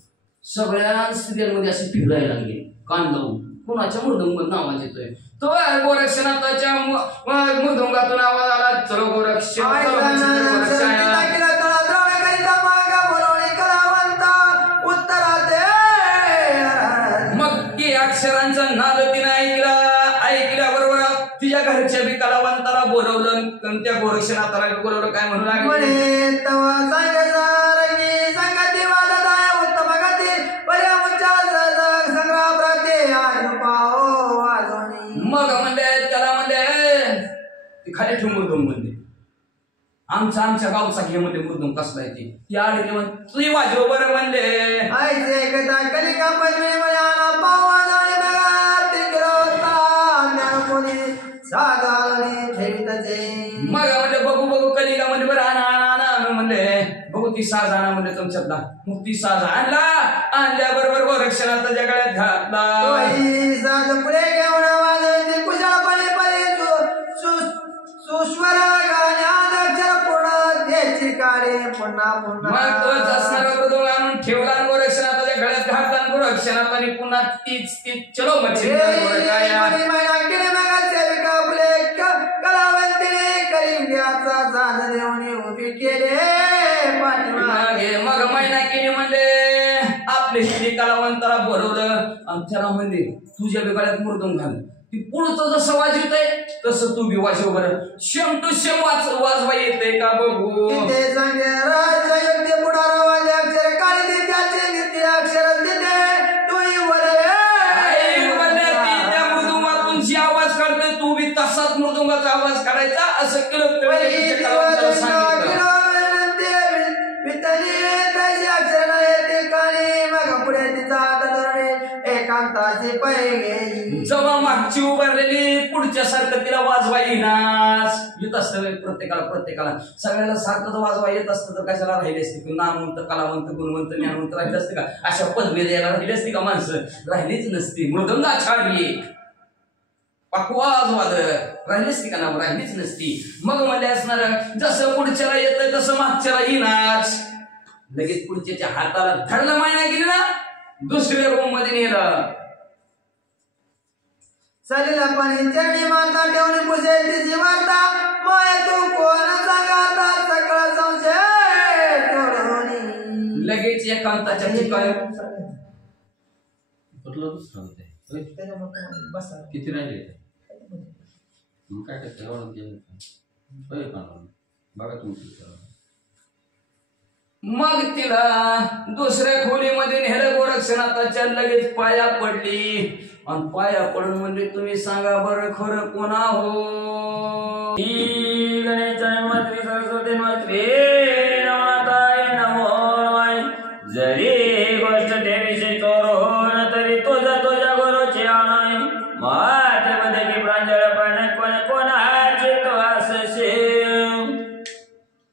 सगळ्या स्त्रियांमध्ये असे फिरायला लागले कान लावून. कुणाच्या मृदंगातून आवाज येतोय तो गोरक्षनाथाच्या मृदंगातून आवाज आला. चलो गोरक्ष मग ती अक्षरांचा नाद तिने ऐकल्याबरोबर तिच्या घरच्या बी कलावंताला बोलवलं. त्या गोरक्षनाथाला बोलवलं. काय म्हणू लागले खाली ठेवून मृदंग म्हणले आमच्या गावचा घे म्हणले मृदंग कसला आहे ती आली तेव्हा तुझी वाजव बरं म्हणले. मग म्हणजे बघू कलिका म्हणजे बरं आणा म्हणले बघू ती साज आणा म्हणले तुमच्यातला. मग ती साज आणल्याबरोबर गोरक्षनाथाच्या गळ्यात घातला. पुढे घेऊन आणून ठेवला गोरक्षनाथाच्या गळ्यात घातला. गोरक्षनाथाने पुन्हा तीच चलो मच्छी उभी केले. मग महिना केली म्हणले आपले हिंदी कलावंताला बोलवलं आणि त्याला म्हणले तुझ्या गळ्यात मृदंग घाल. ती पुढचं जसं वाजवत आहे तसं तू बी वाजव बरं. शेम टू शेम वाजवा येते का बघू. तिथे सांगे राजा योग्य पुढारावाले अक्षर काढले त्याचे नित्य अक्षर तिथे तोही त्या मृदुंगातून जी आवाज काढते तू बी तसाच मृदुंगाचा आवाज काढायचा असं केलं तर सांगितलं. जेव्हा मागची उभारलेली पुढच्या सारखं तिला वाजवा येईनास येत असतं प्रत्येकाला सगळ्याला सारखंच वाजवा येत असतं तर कशाला राहिले असते. नामवंत कलावंत गुणवंत ज्ञानवंत राहिले असते का. अशा पदवी द्यायला राहिली असते का माणसं. राहिलीच नसती. मृदंगा छाडली पकवाज वाद राहिली असती का नाव राहिलीच नसती. मग मला असणार जसं पुढच्याला येतं तसं मागच्याला येईनाच. लगेच पुढच्याच्या हाताला धरलं मायना गेली ना दुसऱ्या रूम मध्ये नेलं. चालेला पाणी चरणी माता ठेवणी पुसे तिची वार्ता माया तू कोणाचा गाता सगळा संशय सोडवणी. लगेच एकांताच्या ठिकाणी किती राहिले काय बघा तुमची. मग तिला दुसऱ्या खोलीमध्ये नेलं गोरक्षनाथाच्या. लगेच पाया पडली आणि पाया पडून म्हणजे तुम्ही सांगा बरं खरं कोणा हो. गणेश मात्री सरस्वती मात्री नमाताय नमो नमाय. जरी गोष्ट देवीचे चोर होण तरी तुझा गुरुची आणाय. मातेमध्ये की प्रांजळ पण कोणाचे तो असशे.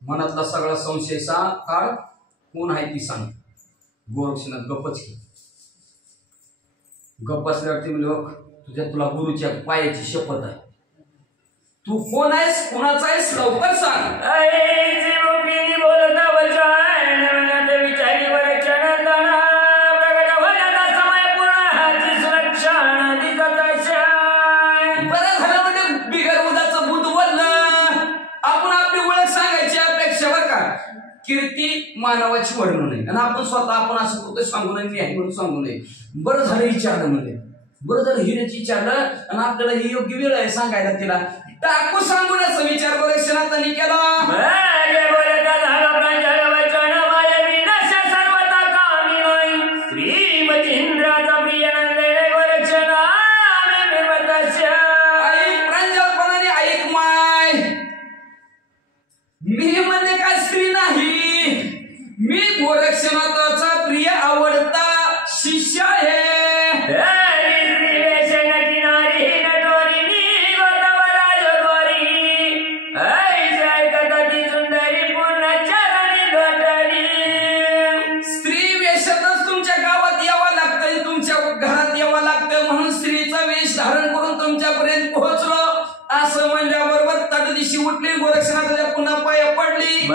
मनातला सगळा संशय सांग काढ कोण आहे ती सांग. गोरक्षनाथ गप्पच गप्प असल्यावरती लोक तुला गुरुच्या पायाची शपथ आहे. तू कोण आहेस कुणाचा आहेस लवकर सांग. बोलता वचन विचारी वरक्षण समय पूर्ण सुरक्षा बरं झालं म्हणजे बिगर उदाचं बुध बोललं. आपण आपली ओळख सांगायची अपेक्षा बरं का. कीर्ती मानवाची वर्णन नाही आणि आपण स्वतः आपण असं कुठे सांगू नये मी आहे म्हणून सांगू नये. बरं झालं विचारलं म्हणजे बरं झालं हिरेच विचारलं आणि आपल्याला ही योग्य वेळ आहे सांगायला तिला. टाकू सांगूनच विचार गोरक्षनाथांनी केला. मी म्हणजे काय स्त्री नाही. मी गोरक्षनाथाचा प्रिय आवडता शिष्य आहे. स्त्री वेशातच तुमच्या गावात यावं लागतंय तुमच्या घरात यावं लागतं म्हणून स्त्रीचा वेश धारण करून तुमच्यापर्यंत पोहोचलो असं म्हणल्याबरोबर तट दिवशी उठली गोरक्षनाथाच्या पुन्हा पाया पडली.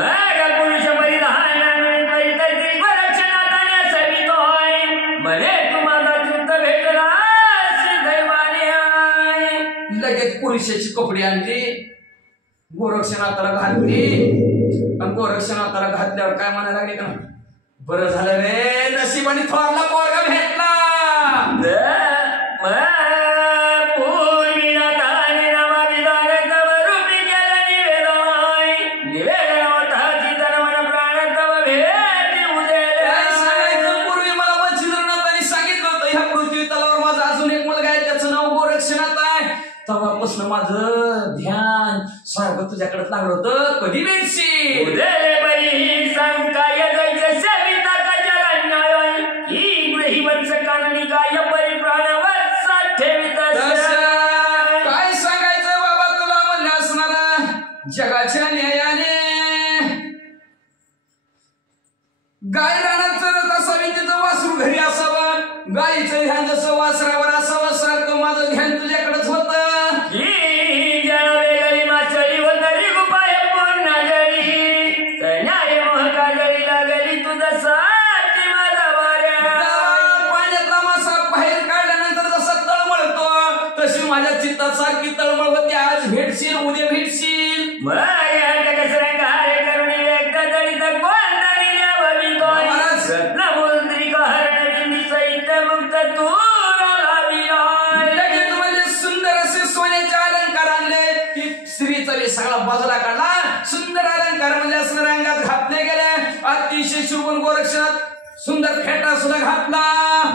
लगेच पुरुषाची कपडे आणली गोरक्षनाथाला घातली आणि गोरक्षनाथाला घातल्यावर काय म्हणायला लागले का बरं झालं रे नशिबाने थोरला पोरगा भेटला. तेव्हापासून माझं ध्यान सारखं तुझ्याकडे लागलं होतं. कधी भेटशील काय सांगायचं बाबा तुला म्हणलं असणारा जगाच्या न्यायाने. गाय रानात चरत असावी तिचं वासरू घरी असावं. गायीचं ध्यान जसं वासरावर असावं सारखं माझं ध्यान तुझ्याकडेच होतं. पाण्यातला मासा बाहेर काढल्यानंतर जसा तळमळतो तशी माझ्या चित्तात सारखी तळमळ होती. आज भेटशील उद्या भेटशील. सगळा बाजूला काढला. सुंदर अलंकार म्हणजे असं रंगात घातले गेले. अतिशय शोभून गोरक्षनाथ सुंदर फेटा सुद्धा घातला.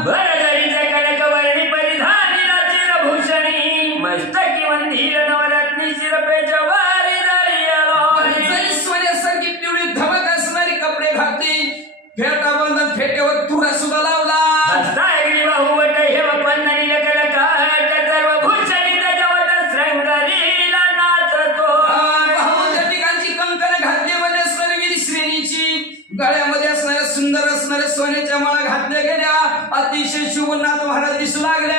भरजरीच्या कनकवर्णी परिधानी चिरभूषणी मस्तकी मंदिर नवरत्नी शिरपेच्या वारी जाळी आलो. जरी सोन्यासारखी पिवळी धमक असणारी कपडे घातली. फेटा बंधन फेटेवर तुरा सुद्धा लावला. हस्ताग्री बाहुवट हेमपंदनी नकलकाट सर्व भूषणी त्याच्यावट श्रृंगारीला नाचतो. बाहुच्या ठिकाणची कंकण घातली म्हणजे सर्वी श्रेणीची. गळ्यामध्ये असणाऱ्या सुंदर असणाऱ्या सोन्याच्या माळा घातल्या गेल्या. अतिशय शुभ नाथ महाराज दिसू लागले.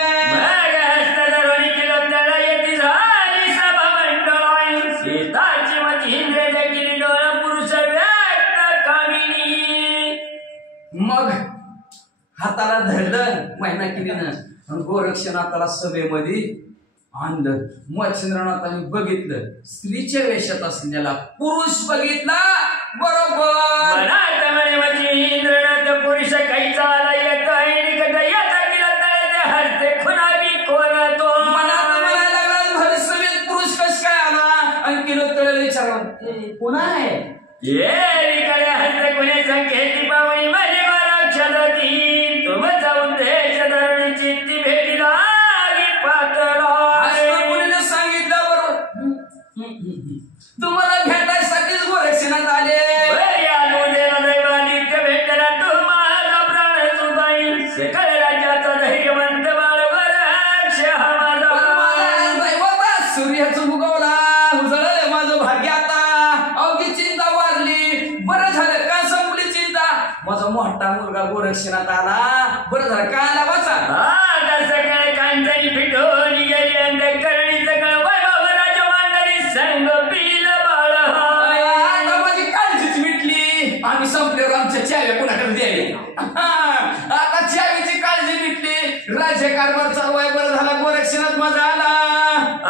हस्तधरणी किलोत्तरा येती झाली सभा मंडळ. सीताची मती इंद्रिय गिरी डोळा पुरुष व्यक्त कामिनी. मग हाताला धरलं मैनाकिनीनं. गोरक्षनाथाला सभेमध्ये आणलं. मच्छिंद्रनाथाने बघितलं स्त्रीच्या वेशात असलेला पुरुष बघितला बरोबर. मनात म्हणे माझी इंद्रनाथ पुरुष काही चाला येत निकट याचा किलोत्तरा हस्ते खुनावी कोरतो. मनात म्हणायला लागला भर सभेत पुरुष कस काय आला. आणि किलोत्तराला विचारलं कोण आहे. ये विकारे हस्त कुणे संकेती पावणी माझे महाराक्षती. तुमचा उद्देश धरणी चित्ती भेटी लागी पातळा. मुलीने सांगितलं बरोबर. तुम्हाला भेटायसाठीच गोरक्षनाथ आले. बरी आलो देवा दैवादित्य भेटला तू माझा प्राण सुताई. सकळ राज्याचा धैर्यवंत बाळवर हा माझा. सूर्याचं उगवला उजळलं माझं भाग्य आता. अवघी चिंता वारली. बरं झालं का संपली चिंता. माझा मोठा मुलगा गोरक्षनाथ आला. बरं झालं का आला वाचा. आता सकाळ कांचनी पिठोनी गेली अंधकरणी सकळ वैभव राजमांडरी संग पिल बाळ. आता माझी काळजीच मिटली. आम्ही संपल्यावर आमच्या चाव्या कोणाकडे द्यावी. आता चावीची काळजी मिटली. राज्यकारभार चालू आहे. बरं झाला गोरक्षनाथ माझा आला.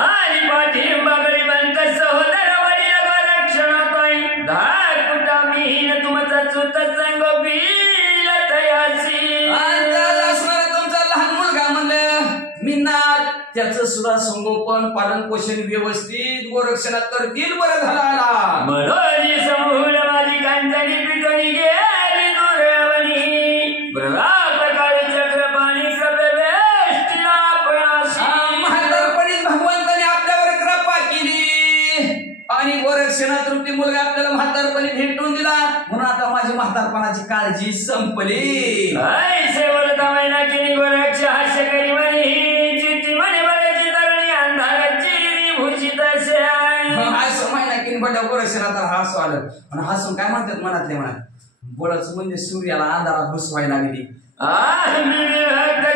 आणि पाठिंबा गरीबांत सहोदर वडील गोरक्षणाताई. धाकुटा मीन तुमचा चुत संग पिल तयासी. असणारा तुमचा लहान मुलगा म्हणलं मी नाथ. त्याचं सुद्धा संगोपन पालन पोषण व्यवस्थित गोरक्षनाथ करतील. बरं झाला आला. म्हणून समूळ माझी कांचनी पिठोनी गेली दुर्यावनी. प्रकाळी चक्रपाणी प्रवेष्टीला आपणासी. म्हातारपणी भगवंताने आपल्यावर कृपा केली. आणि गोरक्षनाथ रूपी मुलगा आपल्याला म्हातारपणी भेटून दिला. म्हणून आता माझी म्हातारपणाची काळजी संपली. ऐसे बोलता मैना किनी गोरक्ष हास्य करी म्हणी. चिठी म्हणे बऱ्याची तरणी अंधाराची भूषित असे आहे. असं महिना की बड्या गोरक्षनाथाला हसू आलं. आणि हसून काय म्हणतात मनातले मनात बोलायचं म्हणजे सूर्याला अंधारात घुसवायला लागली.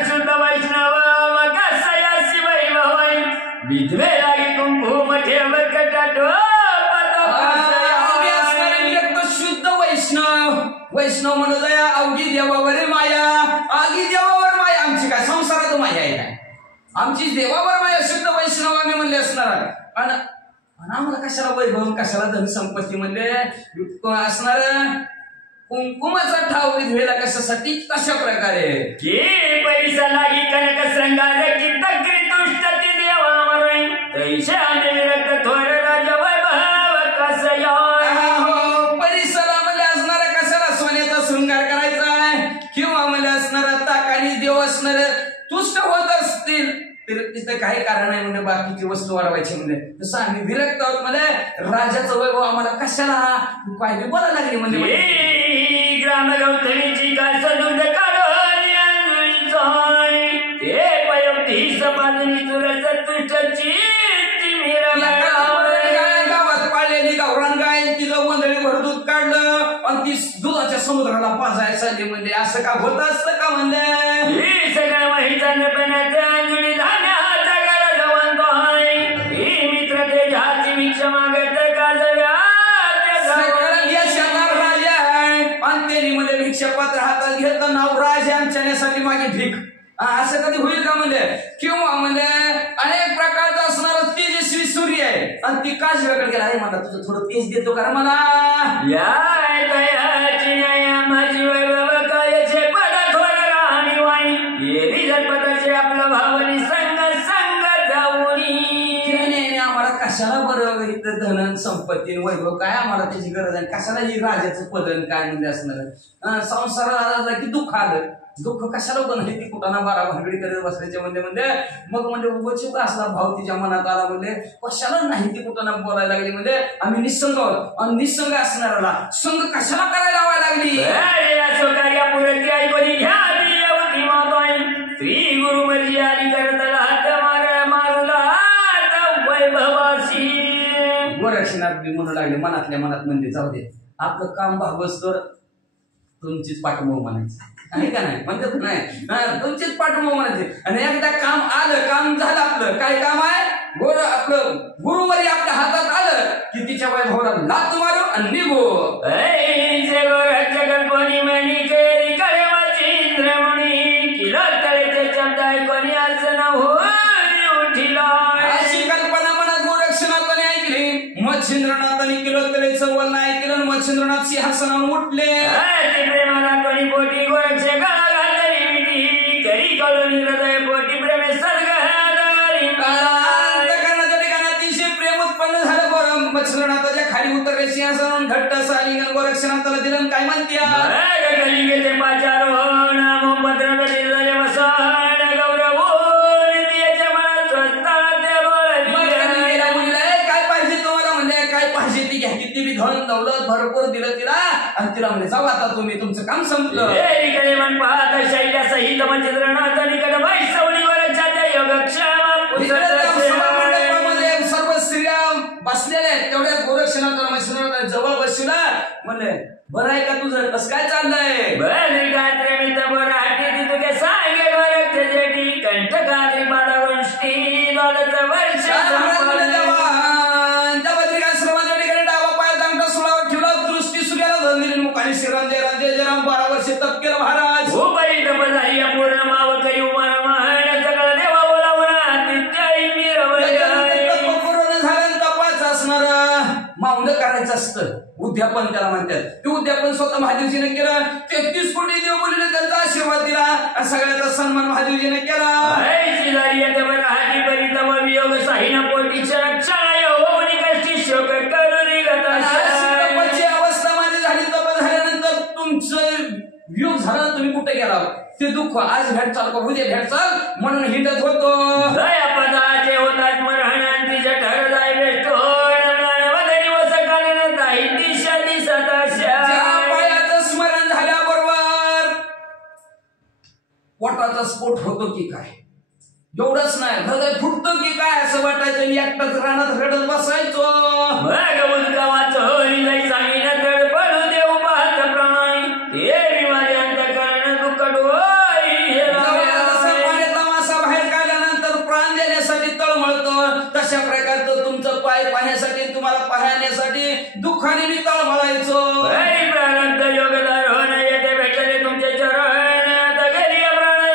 शुद्ध वैष्णव मग सयासी वैभवाई. विधवे लागे कुंकुम ठेव कटाटो. शुद्ध वैष्णव. वैष्णव म्हणत दया अवघी देवावर माया. आगी देवावर माया. आमची काय संसारात माया आहे काय. आमची देवावर माया शुद्ध वैष्णव आम्ही म्हणले असणार. आणि आम्हाला कशाला वैभव कशाला धन संपत्ती म्हणले असणार. कुंकुमाचा ठाव विधवेला कशासाठी कशा प्रकारे की पैसा लागी कनक श्रंगार की तक्री तुष्टती देवावरई. तैशा विरक्त थोर राज वैभव कसया. परिसरा मध्ये असणारा कशाला सोन्याचा शृंगार करायचा आहे. किंवा मला असणारा ताकानी देव असणार तुष्ट होत असतील तर तिथं काही कारण आहे म्हणजे बाकीची वस्तू वाढवायची म्हणजे. तसं आम्ही विरक्त आहोत म्हणजे राजाचं वैभव आम्हाला कशाला काय बोलायला लागली म्हणजे. ग्राम गौतमीची काय सदुंड काढून अंजुळी. ते पयोक्ती सपादनी चुरस तुष्टची गावात पाळलेली गावरान गाय तिचं वंदळी भर दूध काढलं आणि ती दुधाच्या समुद्राला पाजायला चालली म्हणजे. असं का होत असतं का म्हणले. सगळं माहिती अंजुळी धान्याचा गरज म्हणतो. ही मित्र ते जाती भिक्ष मागत काजव्या. मध्ये भिक्षापात्र हातात घेतलं नाव राजांच्यासाठी मागे भीक. असं कधी होईल का म्हणजे. किंवा म्हणजे अनेक प्रकारचा असणारा तेजस्वी सूर्य आहे आणि ती काजव्याकडे गेला. अरे मला तुझं थोडं तेज देतो का मला. माझी वैभव कायचे पद थोर राहणी वाणी. येरी जनपदाचे आपला भावनी संग संग जाऊनी. आम्हाला कशाला बरं इथं धन संपत्ती वैभव काय आम्हाला त्याची गरज आहे, कशाला ही राजाचं पदन काय म्हणजे असणार, संसाराला की दुःख आलं, दुःख कशाला पण हे ती कुठाना बारा भानगडी करत बसायचे म्हणजे मग म्हणजे उभचित असला भाव तिच्या मनात आला म्हणजे कशाला नाही ती कुठाना बोलायला लागली म्हणजे आम्ही निसंग आहोत आणि निसंग असणाऱ्याला संघ कशाला करायला लावायला लागली. श्री गुरु मर्जी आली करतला हात मारूला वैभवासी. गोरक्षनाथ बी म्हणू लागले मनातल्या मनात म्हणजे जाऊ दे आपलं काम भागवस तर तुमचीच पाठमोह म्हणायची आहे का नाही, म्हणतात नाही तुमचीच पाठमोह म्हणायची. आणि एकदा काम आलं, काम झालं आपलं, काय काम आहे आपलं गुरुवारी आपल्या हातात आलं की तिच्या वैभवाला लात मारू आणि निघू. जगल्पनी मनी केरी कळेवाची इंद्रमणी किला तळेचे चमदाय कोणी असं ना हो उठिला. अशी कल्पना मनात गोरक्षनाथाने ऐकली. मच्छिंद्रनाथाने केलं तरी चवल नाही केलं. मच्छिंद्रनाथ सिंहासनावर उठले. प्रेमाला कोणी पोटी गोरक्ष गळा घातली मिठी करी कळून हृदय पोटी प्रेमे सर्ग प्रेम उत्पन्न झालं. बरं मच्छिंद्रनाथाच्या खाली उतरले सिंहासनावर घट्ट साली गोरक्षनाथाला दिलं काय म्हणत्या गलिंगेचे पाचार होण मोहम्मद दिले वसण गौरव त्याच्या मनात स्वस्ताते काय पाहिजे तुम्हाला म्हणजे काय पाहिजे ती घ्या. किती बी धन दौलत भरपूर दिलं तिला आणि तिला म्हणजे जाऊ आता तुम्ही तुमचं काम संपलं. मन पाहत शैल्या सहित मच्छिंद्रनाथ निकट बाई सवडीवर छात्या योगक्षम सर्व स्त्रिया बसलेल्या आहेत. तेवढ्या गोरक्षनाथ मच्छिंद्रनाथ जवळ बसला म्हणले बरं आहे का तुझं कसं काय चाललंय. बरं गात्रे मी तर बरं हाती तुझे सांगे गोरक्षेटी कंठकारी बाळवृष्टी बाळचं वर्ष मुखाने शिरंजय राजे जराम 12 वर्षे तप केलं महाराज. उभई तप झाली पूर्ण माव करी उमार महान सगळं देवा बोलावणा तिथ्याही पूर्ण झालं तपाच असणार मावलं करायचं असतं. उद्यापन त्याला म्हणतात. ते उद्यापन स्वतः महादेवजीने केलं. 33 कोटी देव बोलले त्यांचा आशीर्वाद दिला आणि सगळ्याचा सन्मान महादेवजीने केला. हाती परितम वियोग साहिना पोटीच्या रक्षण होऊन कष्टी शोक करून अवस्था माझी झाली. तप झाल्यानंतर तुमचं वियोग झाला तुम्ही कुठे गेला ते दुःख आज भेटचाल का उद्या भेटचाल म्हणून हिंडत होतो. पदाचे होतात मरण तिच्या ठर जाय भेटतो दिशा दिसत पायाचं स्मरण झाल्याबरोबर पोटाचा स्फोट होतो की काय एवढंच नाही हृदय फुटतं की काय असं वाटायचं. एकटाच रानात रडत बसायचो. तशा प्रकारचं तुमचं पाय पाहण्यासाठी तुम्हाला पाहण्यासाठी दुःखाने मी तळमळायचो. प्रारब्ध योगदार होण येते भेटले तुमचे चरण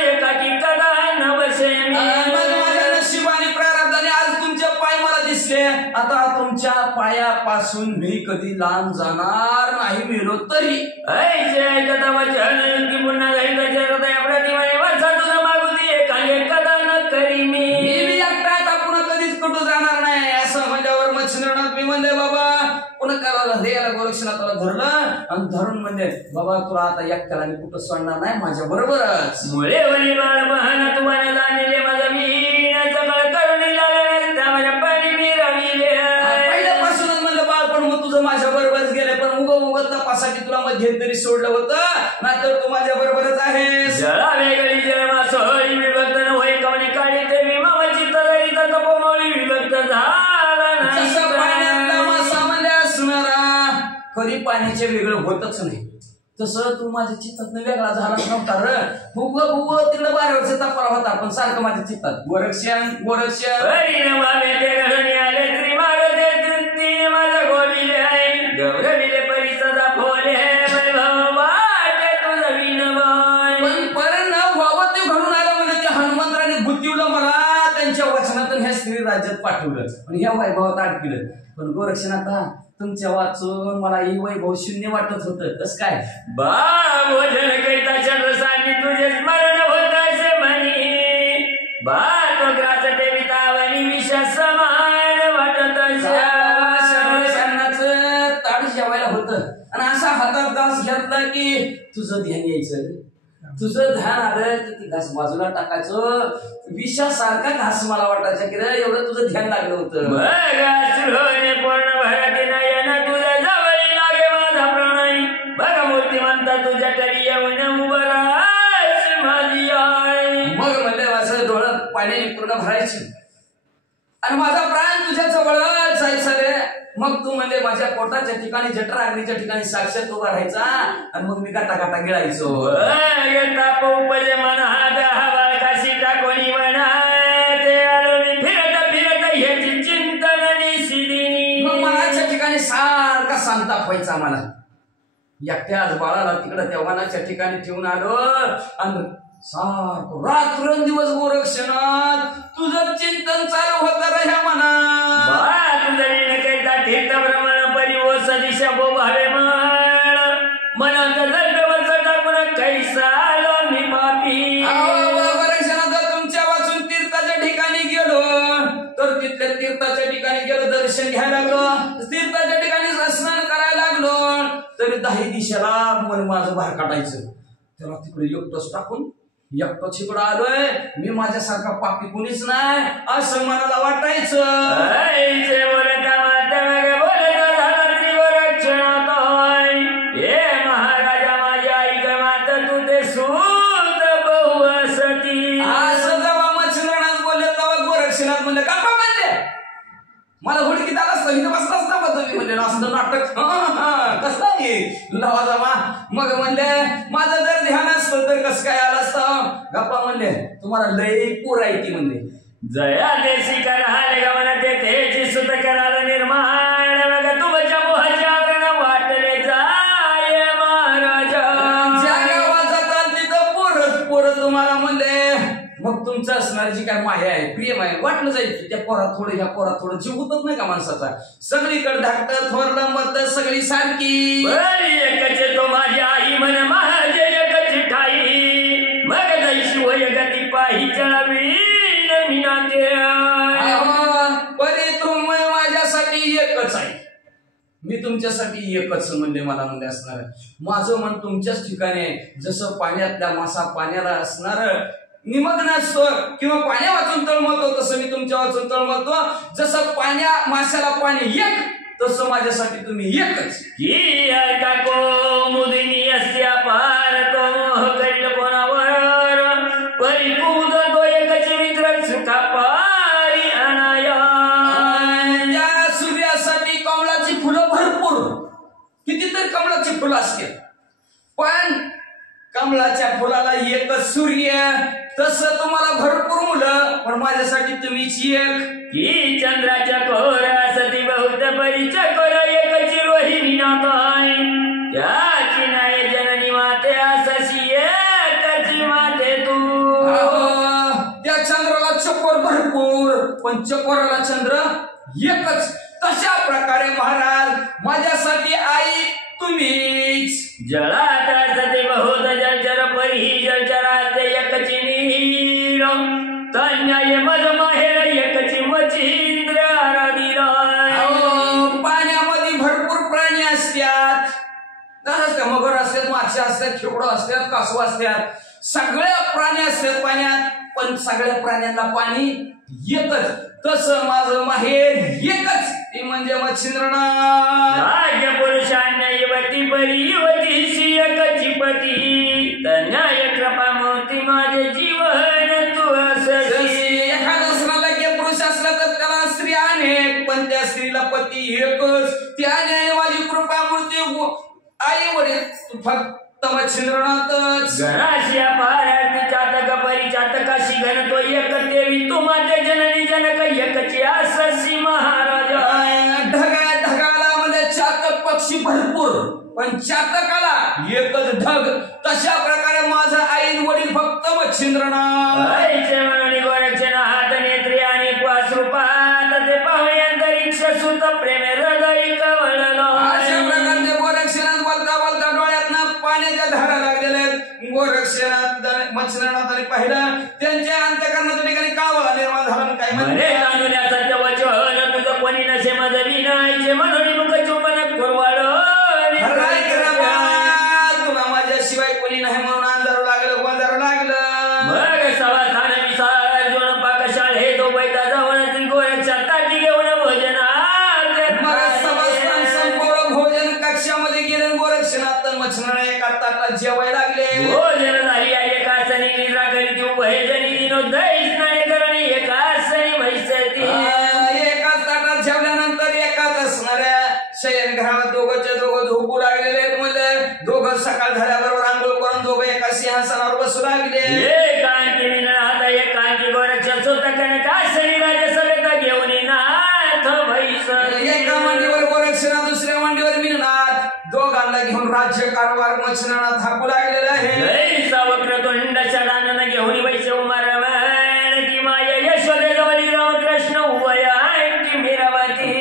एकाकी कदा नवसे माझ्या नशिबाने प्रारब्धाने आज तुमचे पाय मला दिसले. आता तुमच्या पायापासून मी कधी लांब जाणार नाही मिळलो तरी ऐकता वचन की पुन्हा प्रतिमाने वर्षा तुझं मागुती एकाने कदा न करी मी कुठं जाणार नाही असं म्हणल्यावर मच्छिंद्रनाथ मी म्हणले बाबा पुन्हा करायला याला गोरक्षनाथाला धरलं आणि धरून म्हणजे बाबा तुला आता एकट्याला मी कुठं सोडणार नाही माझ्या बरोबरच. मुळे वली बाळ महान तुम्हाला जाणले माझा वीण सगळं करून माझ्या पाणी मी रविले. पहिल्यापासूनच म्हणलं बाळ पण मग तुझं माझ्या बरोबरच गेले पण उग तपासाठी तुला मध्यंतरी सोडलं होतं नाहीतर तू माझ्या बरोबरच आहेस. जरा वेगळी जन्मा सोहळी विभक्त न होय कवणी काढी ते मी मामाची तयारी तर तपोमळी विभक्त झाला जसं पाण्यातला मासा म्हणजे असणारा कधी पाण्याचे वेगळं होतच नाही तसं तू माझ्या चित्तात वेगळा झालाच नव्हता र. फुग तिकडे 12 वर्ष तपाला होता पण सारखं माझ्या चित्तात गोरक्षण गोरक्षण माझा गोविले आहे गौरविले परिसदा फोले वचनातून ह्या स्त्री राज्यात पाठवलं आणि ह्या वैभवात अडकलं. पण गोरक्षनाथा तुमच्या वाचून मला ही वैभव शून्य वाटत होतं. कस काय भोजन करिता चंद्रसानी तुझे स्मरण होत असे म्हणी बा तो ग्रास देवितावनी विष समान वाटत असा हातात घास घेतला की तुझं ध्यान यायचं. तुझं ध्यान आलं तर ती घास बाजूला टाकायचं. विषासारखा घास मला वाटायचा की रे एवढं तुझं ध्यान लागलं होतं. पूर्ण भरती नयन तुझ्या जवळ लागे माझा प्रणय. बघ मूर्तिमंत तुझ्या तरी येऊन उभं राहायची माझी आई. मग म्हणले माझं डोळं पाण्याने पूर्ण भरायची आणि माझा प्राण तुझ्या जवळच जायचा रे. मग तू म्हणजे माझ्या पोटाच्या ठिकाणी जठराग्नीच्या ठिकाणी साक्षात उभा राहायचा आणि मग मी गाता गाता गिळायचो. ताप उपजे मन हा काशी टाकोनी म्हणा ते आलो मी फिरत फिरत ह्याची चिंतन निशिदिनी. मग मनाच्या ठिकाणी सारखा संताप व्हायचा मला. एकट्याच बाळाला तिकडं त्या वनाच्या ठिकाणी ठेवून आलो आणि सारखं रात्रंदिवस गोरक्षणात तुझं चिंतन चालू होतं रे ह्या मनात. तीर्थभ्रमण परिवस दिशा बोभावे मनात दंडवत टाकून कैसा आलो मी पापी. गोरक्षणात तुमच्या वाचून तीर्थाच्या ठिकाणी गेलो तर तिथल्या तीर्थाच्या ठिकाणी गेलो दर्शन घ्यायला लागलो. तीर्थाच्या ठिकाणी स्नान करायला लागलो तरी 10 दिशेला मन माझं बाहेर काढायचं. त्याला तिकडे एकटंच टाकून एकटंच इकडं आलोय. मी माझ्यासारखा पापी कुणीच नाही असं मनाला वाटायचं. महाराजा माझ्या आई माता तू ते सूत बहु असती. असं जेव्हा मच्छिंद्रनाथ बोलले तेव्हा गोरक्षनाथ म्हणले का म्हणले मला हुडकीत आला असतं इथे बसला असता मग तुम्ही म्हणले असतं नाटक कसं आहे लावा जमा. मग म्हणले माझं जर ध्यान असतं तर कसं काय आलं असतं. गप्पा म्हणले तुम्हाला लय पोर आहे ती म्हणले. जया देशी कराले गमन ते तेची सुत कराल निर्माण बघ तुमच्या मोहाच्या आवरण वाटले जाय महाराजा. ज्या गावात जाताल तिथं पोरच तुम्हाला म्हणले. मग तुमचं असणार जी काय माया आहे प्रेम आहे वाटलं जाईल त्या पोरात थोडं ह्या पोरात थोडं जीव होतच नाही का माणसाचा. सगळीकडे धाकट थोरलं मत सगळी सारखी. एकच तो माझी आई म्हण माझे एकच ठाई मग जैशी वय गती पाही चळवी परे तुम माझ्यासाठी एकच आहे. मी तुमच्यासाठी एकच म्हणले मला म्हणले असणार. माझं मन तुमच्याच ठिकाणी आहे. जसं पाण्यातल्या मासा पाण्याला असणार निमग्न असतो किंवा पाण्या वाचून तळमळतो तसं मी तुमच्या वाचून तळमळतो. जसं पाण्या माशाला पाणी एक तसं माझ्यासाठी तुम्ही एकच. ही टाको मुदिनी असत्या पार तो मोह करील कोणावर परी कुद तो एकच मित्र सुखा पारी अनाया. त्या सूर्यासाठी कमळाची फुलं भरपूर कितीतरी कमळाची फुलं असते पण कमळाच्या फुलाला एकच सूर्य. तसं तुम्हाला भरपूर मुलं पण माझ्यासाठी तुम्हीच एक. की चंद्राच्या कोर सती बहुत परीच्या कोर एकच रोहिणी नाताय त्याची नाही जननी माते असशी एकच माते तू. त्या चंद्राला चकोर भरपूर पण चकोराला चंद्र एकच. तशा प्रकारे महाराज माझ्यासाठी आई तुम्हीच. जळात सती बहुत जलचर परी जलचरात एकची नीर तन्याय मज माहेर एकची मच्छिंद्र आराधीला. पाण्यामध्ये भरपूर प्राणी असतात. मगर असतात मासे असतात खेकडं असतात कासव असतात सगळ्या प्राणी असतात पाण्यात पण सगळ्या प्राण्यांना पाणी एकच. तसं माझं माहेर एकच ती म्हणजे मच्छिंद्रनाथ. राज्य पुरुषांना युवती परी युवतीशी एकची पती तन्याय कृपा मोती माझे जीवन तू असशी. एखादा स्त्रीला की पुरुष असला तर त्याला स्त्री अनेक पण त्या स्त्रीला पती एकच. त्याने माझी कृपा मूर्ती आई वडील फक्त मच्छिंद्रनाथच. घराशिया पाराती चातक परी चातकाशी घन तो एक देवी तू माझे जननी जनक एकची असशी महाराजा. ढगाला मध्ये चातक पक्षी भरपूर पण चातकाला एकच ढग. तशा प्रकारे माझं आईन वडील फक्त मच्छिंद्रनाथ. आईचे म्हणून गोरक्षण हात नेत्री आणि पासरूपात ते पाहुणे अंतरिक्ष सुत प्रेम हृदय कवळलो. अशा प्रकारचे गोरक्षणात बोलता बोलता डोळ्यातनं पाण्याच्या धारा लागलेल्या आहेत. गोरक्षणात मच्छिंद्रनाथाने पाहिलं त्यांच्या अंतःकरणाच्या ठिकाणी कावळा निर्माण झाला. काय म्हणे तांदुल्या सत्य वचन तुझं कोणी नसे मज विनायचे म्हणून मुख चुंबन कुरवाड. जेवाय लागले भोजन झाली एकासनी निद्रा करीत उभयजनी दिनोदय स्नान करणे एकासनी भैसती एकाच ताटात जेवल्यानंतर एकाच असणाऱ्या शयन घरात दोघंच्या दोघं झोपू लागलेले आहेत मुलं दोघं सकाळ झाल्याबरोबर आंघोळ करून दोघं एका सिंहासनावर बसू लागले एकांकी विननाथ एकांकी गोरक्ष सुत कनकासनी राजसलता घेऊन नाथ भैस एका मांडीवर गोरक्षनाथ दुसऱ्या मांडीवर मीननाथ दोघांना घेऊन राज्य कारभार मच्छनाथ थापू लागलेले आहे जय सावक्रतुंड षडानन घेऊन वैश्य उमारवण की माया यशोदे जवळी रामकृष्ण उभयांकी मीरावती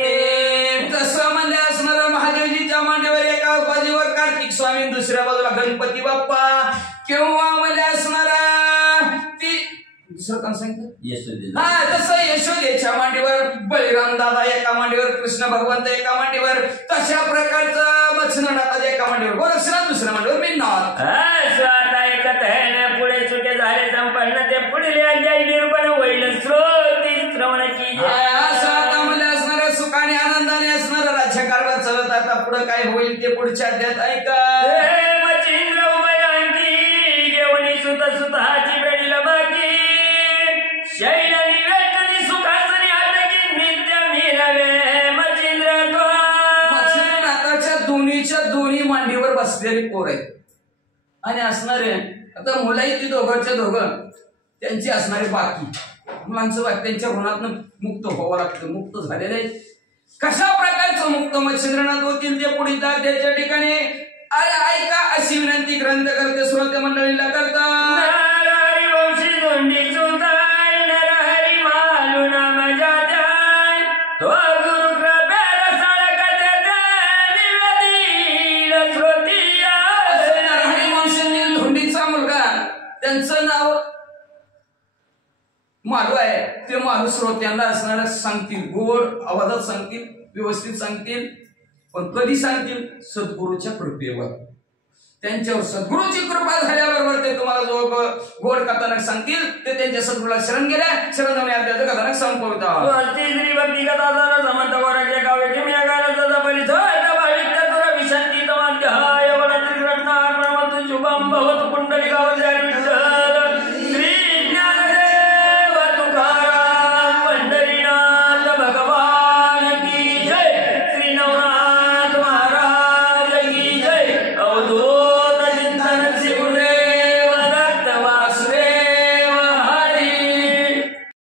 तसं म्हणले असणार महादेवजीच्या मांडीवर एका बाजूवर कार्तिक स्वामी दुसऱ्या बाजूला गणपती बाप्पा केव्हा म्हणले असणार ती दुसरं काम सांगितलं यशोदे हा तसं यशोदेच्या मांडीवर बलिराम दादा एका मांडीवर कृष्ण भगवंत एका मांडीवर तशा प्रकारचं मच्छनाथ एका मांडीवर गोरक्षनाथ दुसऱ्या मांडीवर मीननाथ स्वतः एकत पुढे सुटे झाले संपन्न ते पुढील अध्याय निर्माण होईल श्रोती श्रवणाची असं आता मला असणाऱ्या सुखाने आनंदाने असणारा राज्यकारभार चालत आता पुढे काय होईल ते पुढच्या अध्यायात ऐका मचिंद्र उभयांकी घेऊन सुत सुताची बेडील बाकी शैल निवेदनी सुखासनी आटकी नित्य मिरावे मचिंद्र तो मच्छिंद्रनाथाच्या दोन्ही मांडीवर बसलेली पोर आहेत आणि असणारे आता मुलाही ती दोघांच्या दोघं त्यांची असणारे बाकी मुलांचं बाकी त्यांच्या ऋणातनं मुक्त व्हावं लागतं मुक्त झालेले आहेत कशा प्रकारचं मुक्त मच्छिंद्रनाथ होतील ते पुढे त्याच्या ठिकाणी ऐका अशी विनंती ग्रंथ करते श्रोते मंडळीला करतात नरहरी वंशी धोंडी सुताय नरहरी मालू नाम जात्याय तो गुरु कृपेला साळकते निवेदील श्रोतीया नरहरी वंशातील धोंडीचा मुलगा त्यांचं नाव मालू आहे ते मालू श्रोत्यांना असणाऱ्या सांगतील गोड आवाजात सांगतील व्यवस्थित सांगतील पण कधी सांगतील सद्गुरूच्या कृपेवर त्यांच्यावर सद्गुरूची कृपा झाल्याबरोबर ते तुम्हाला जो गोड कथानक सांगतील ते त्यांच्या सद्गुरूला शरण गेल्या शरण जाऊन कथानक संपवतात भक्ती कथा समंत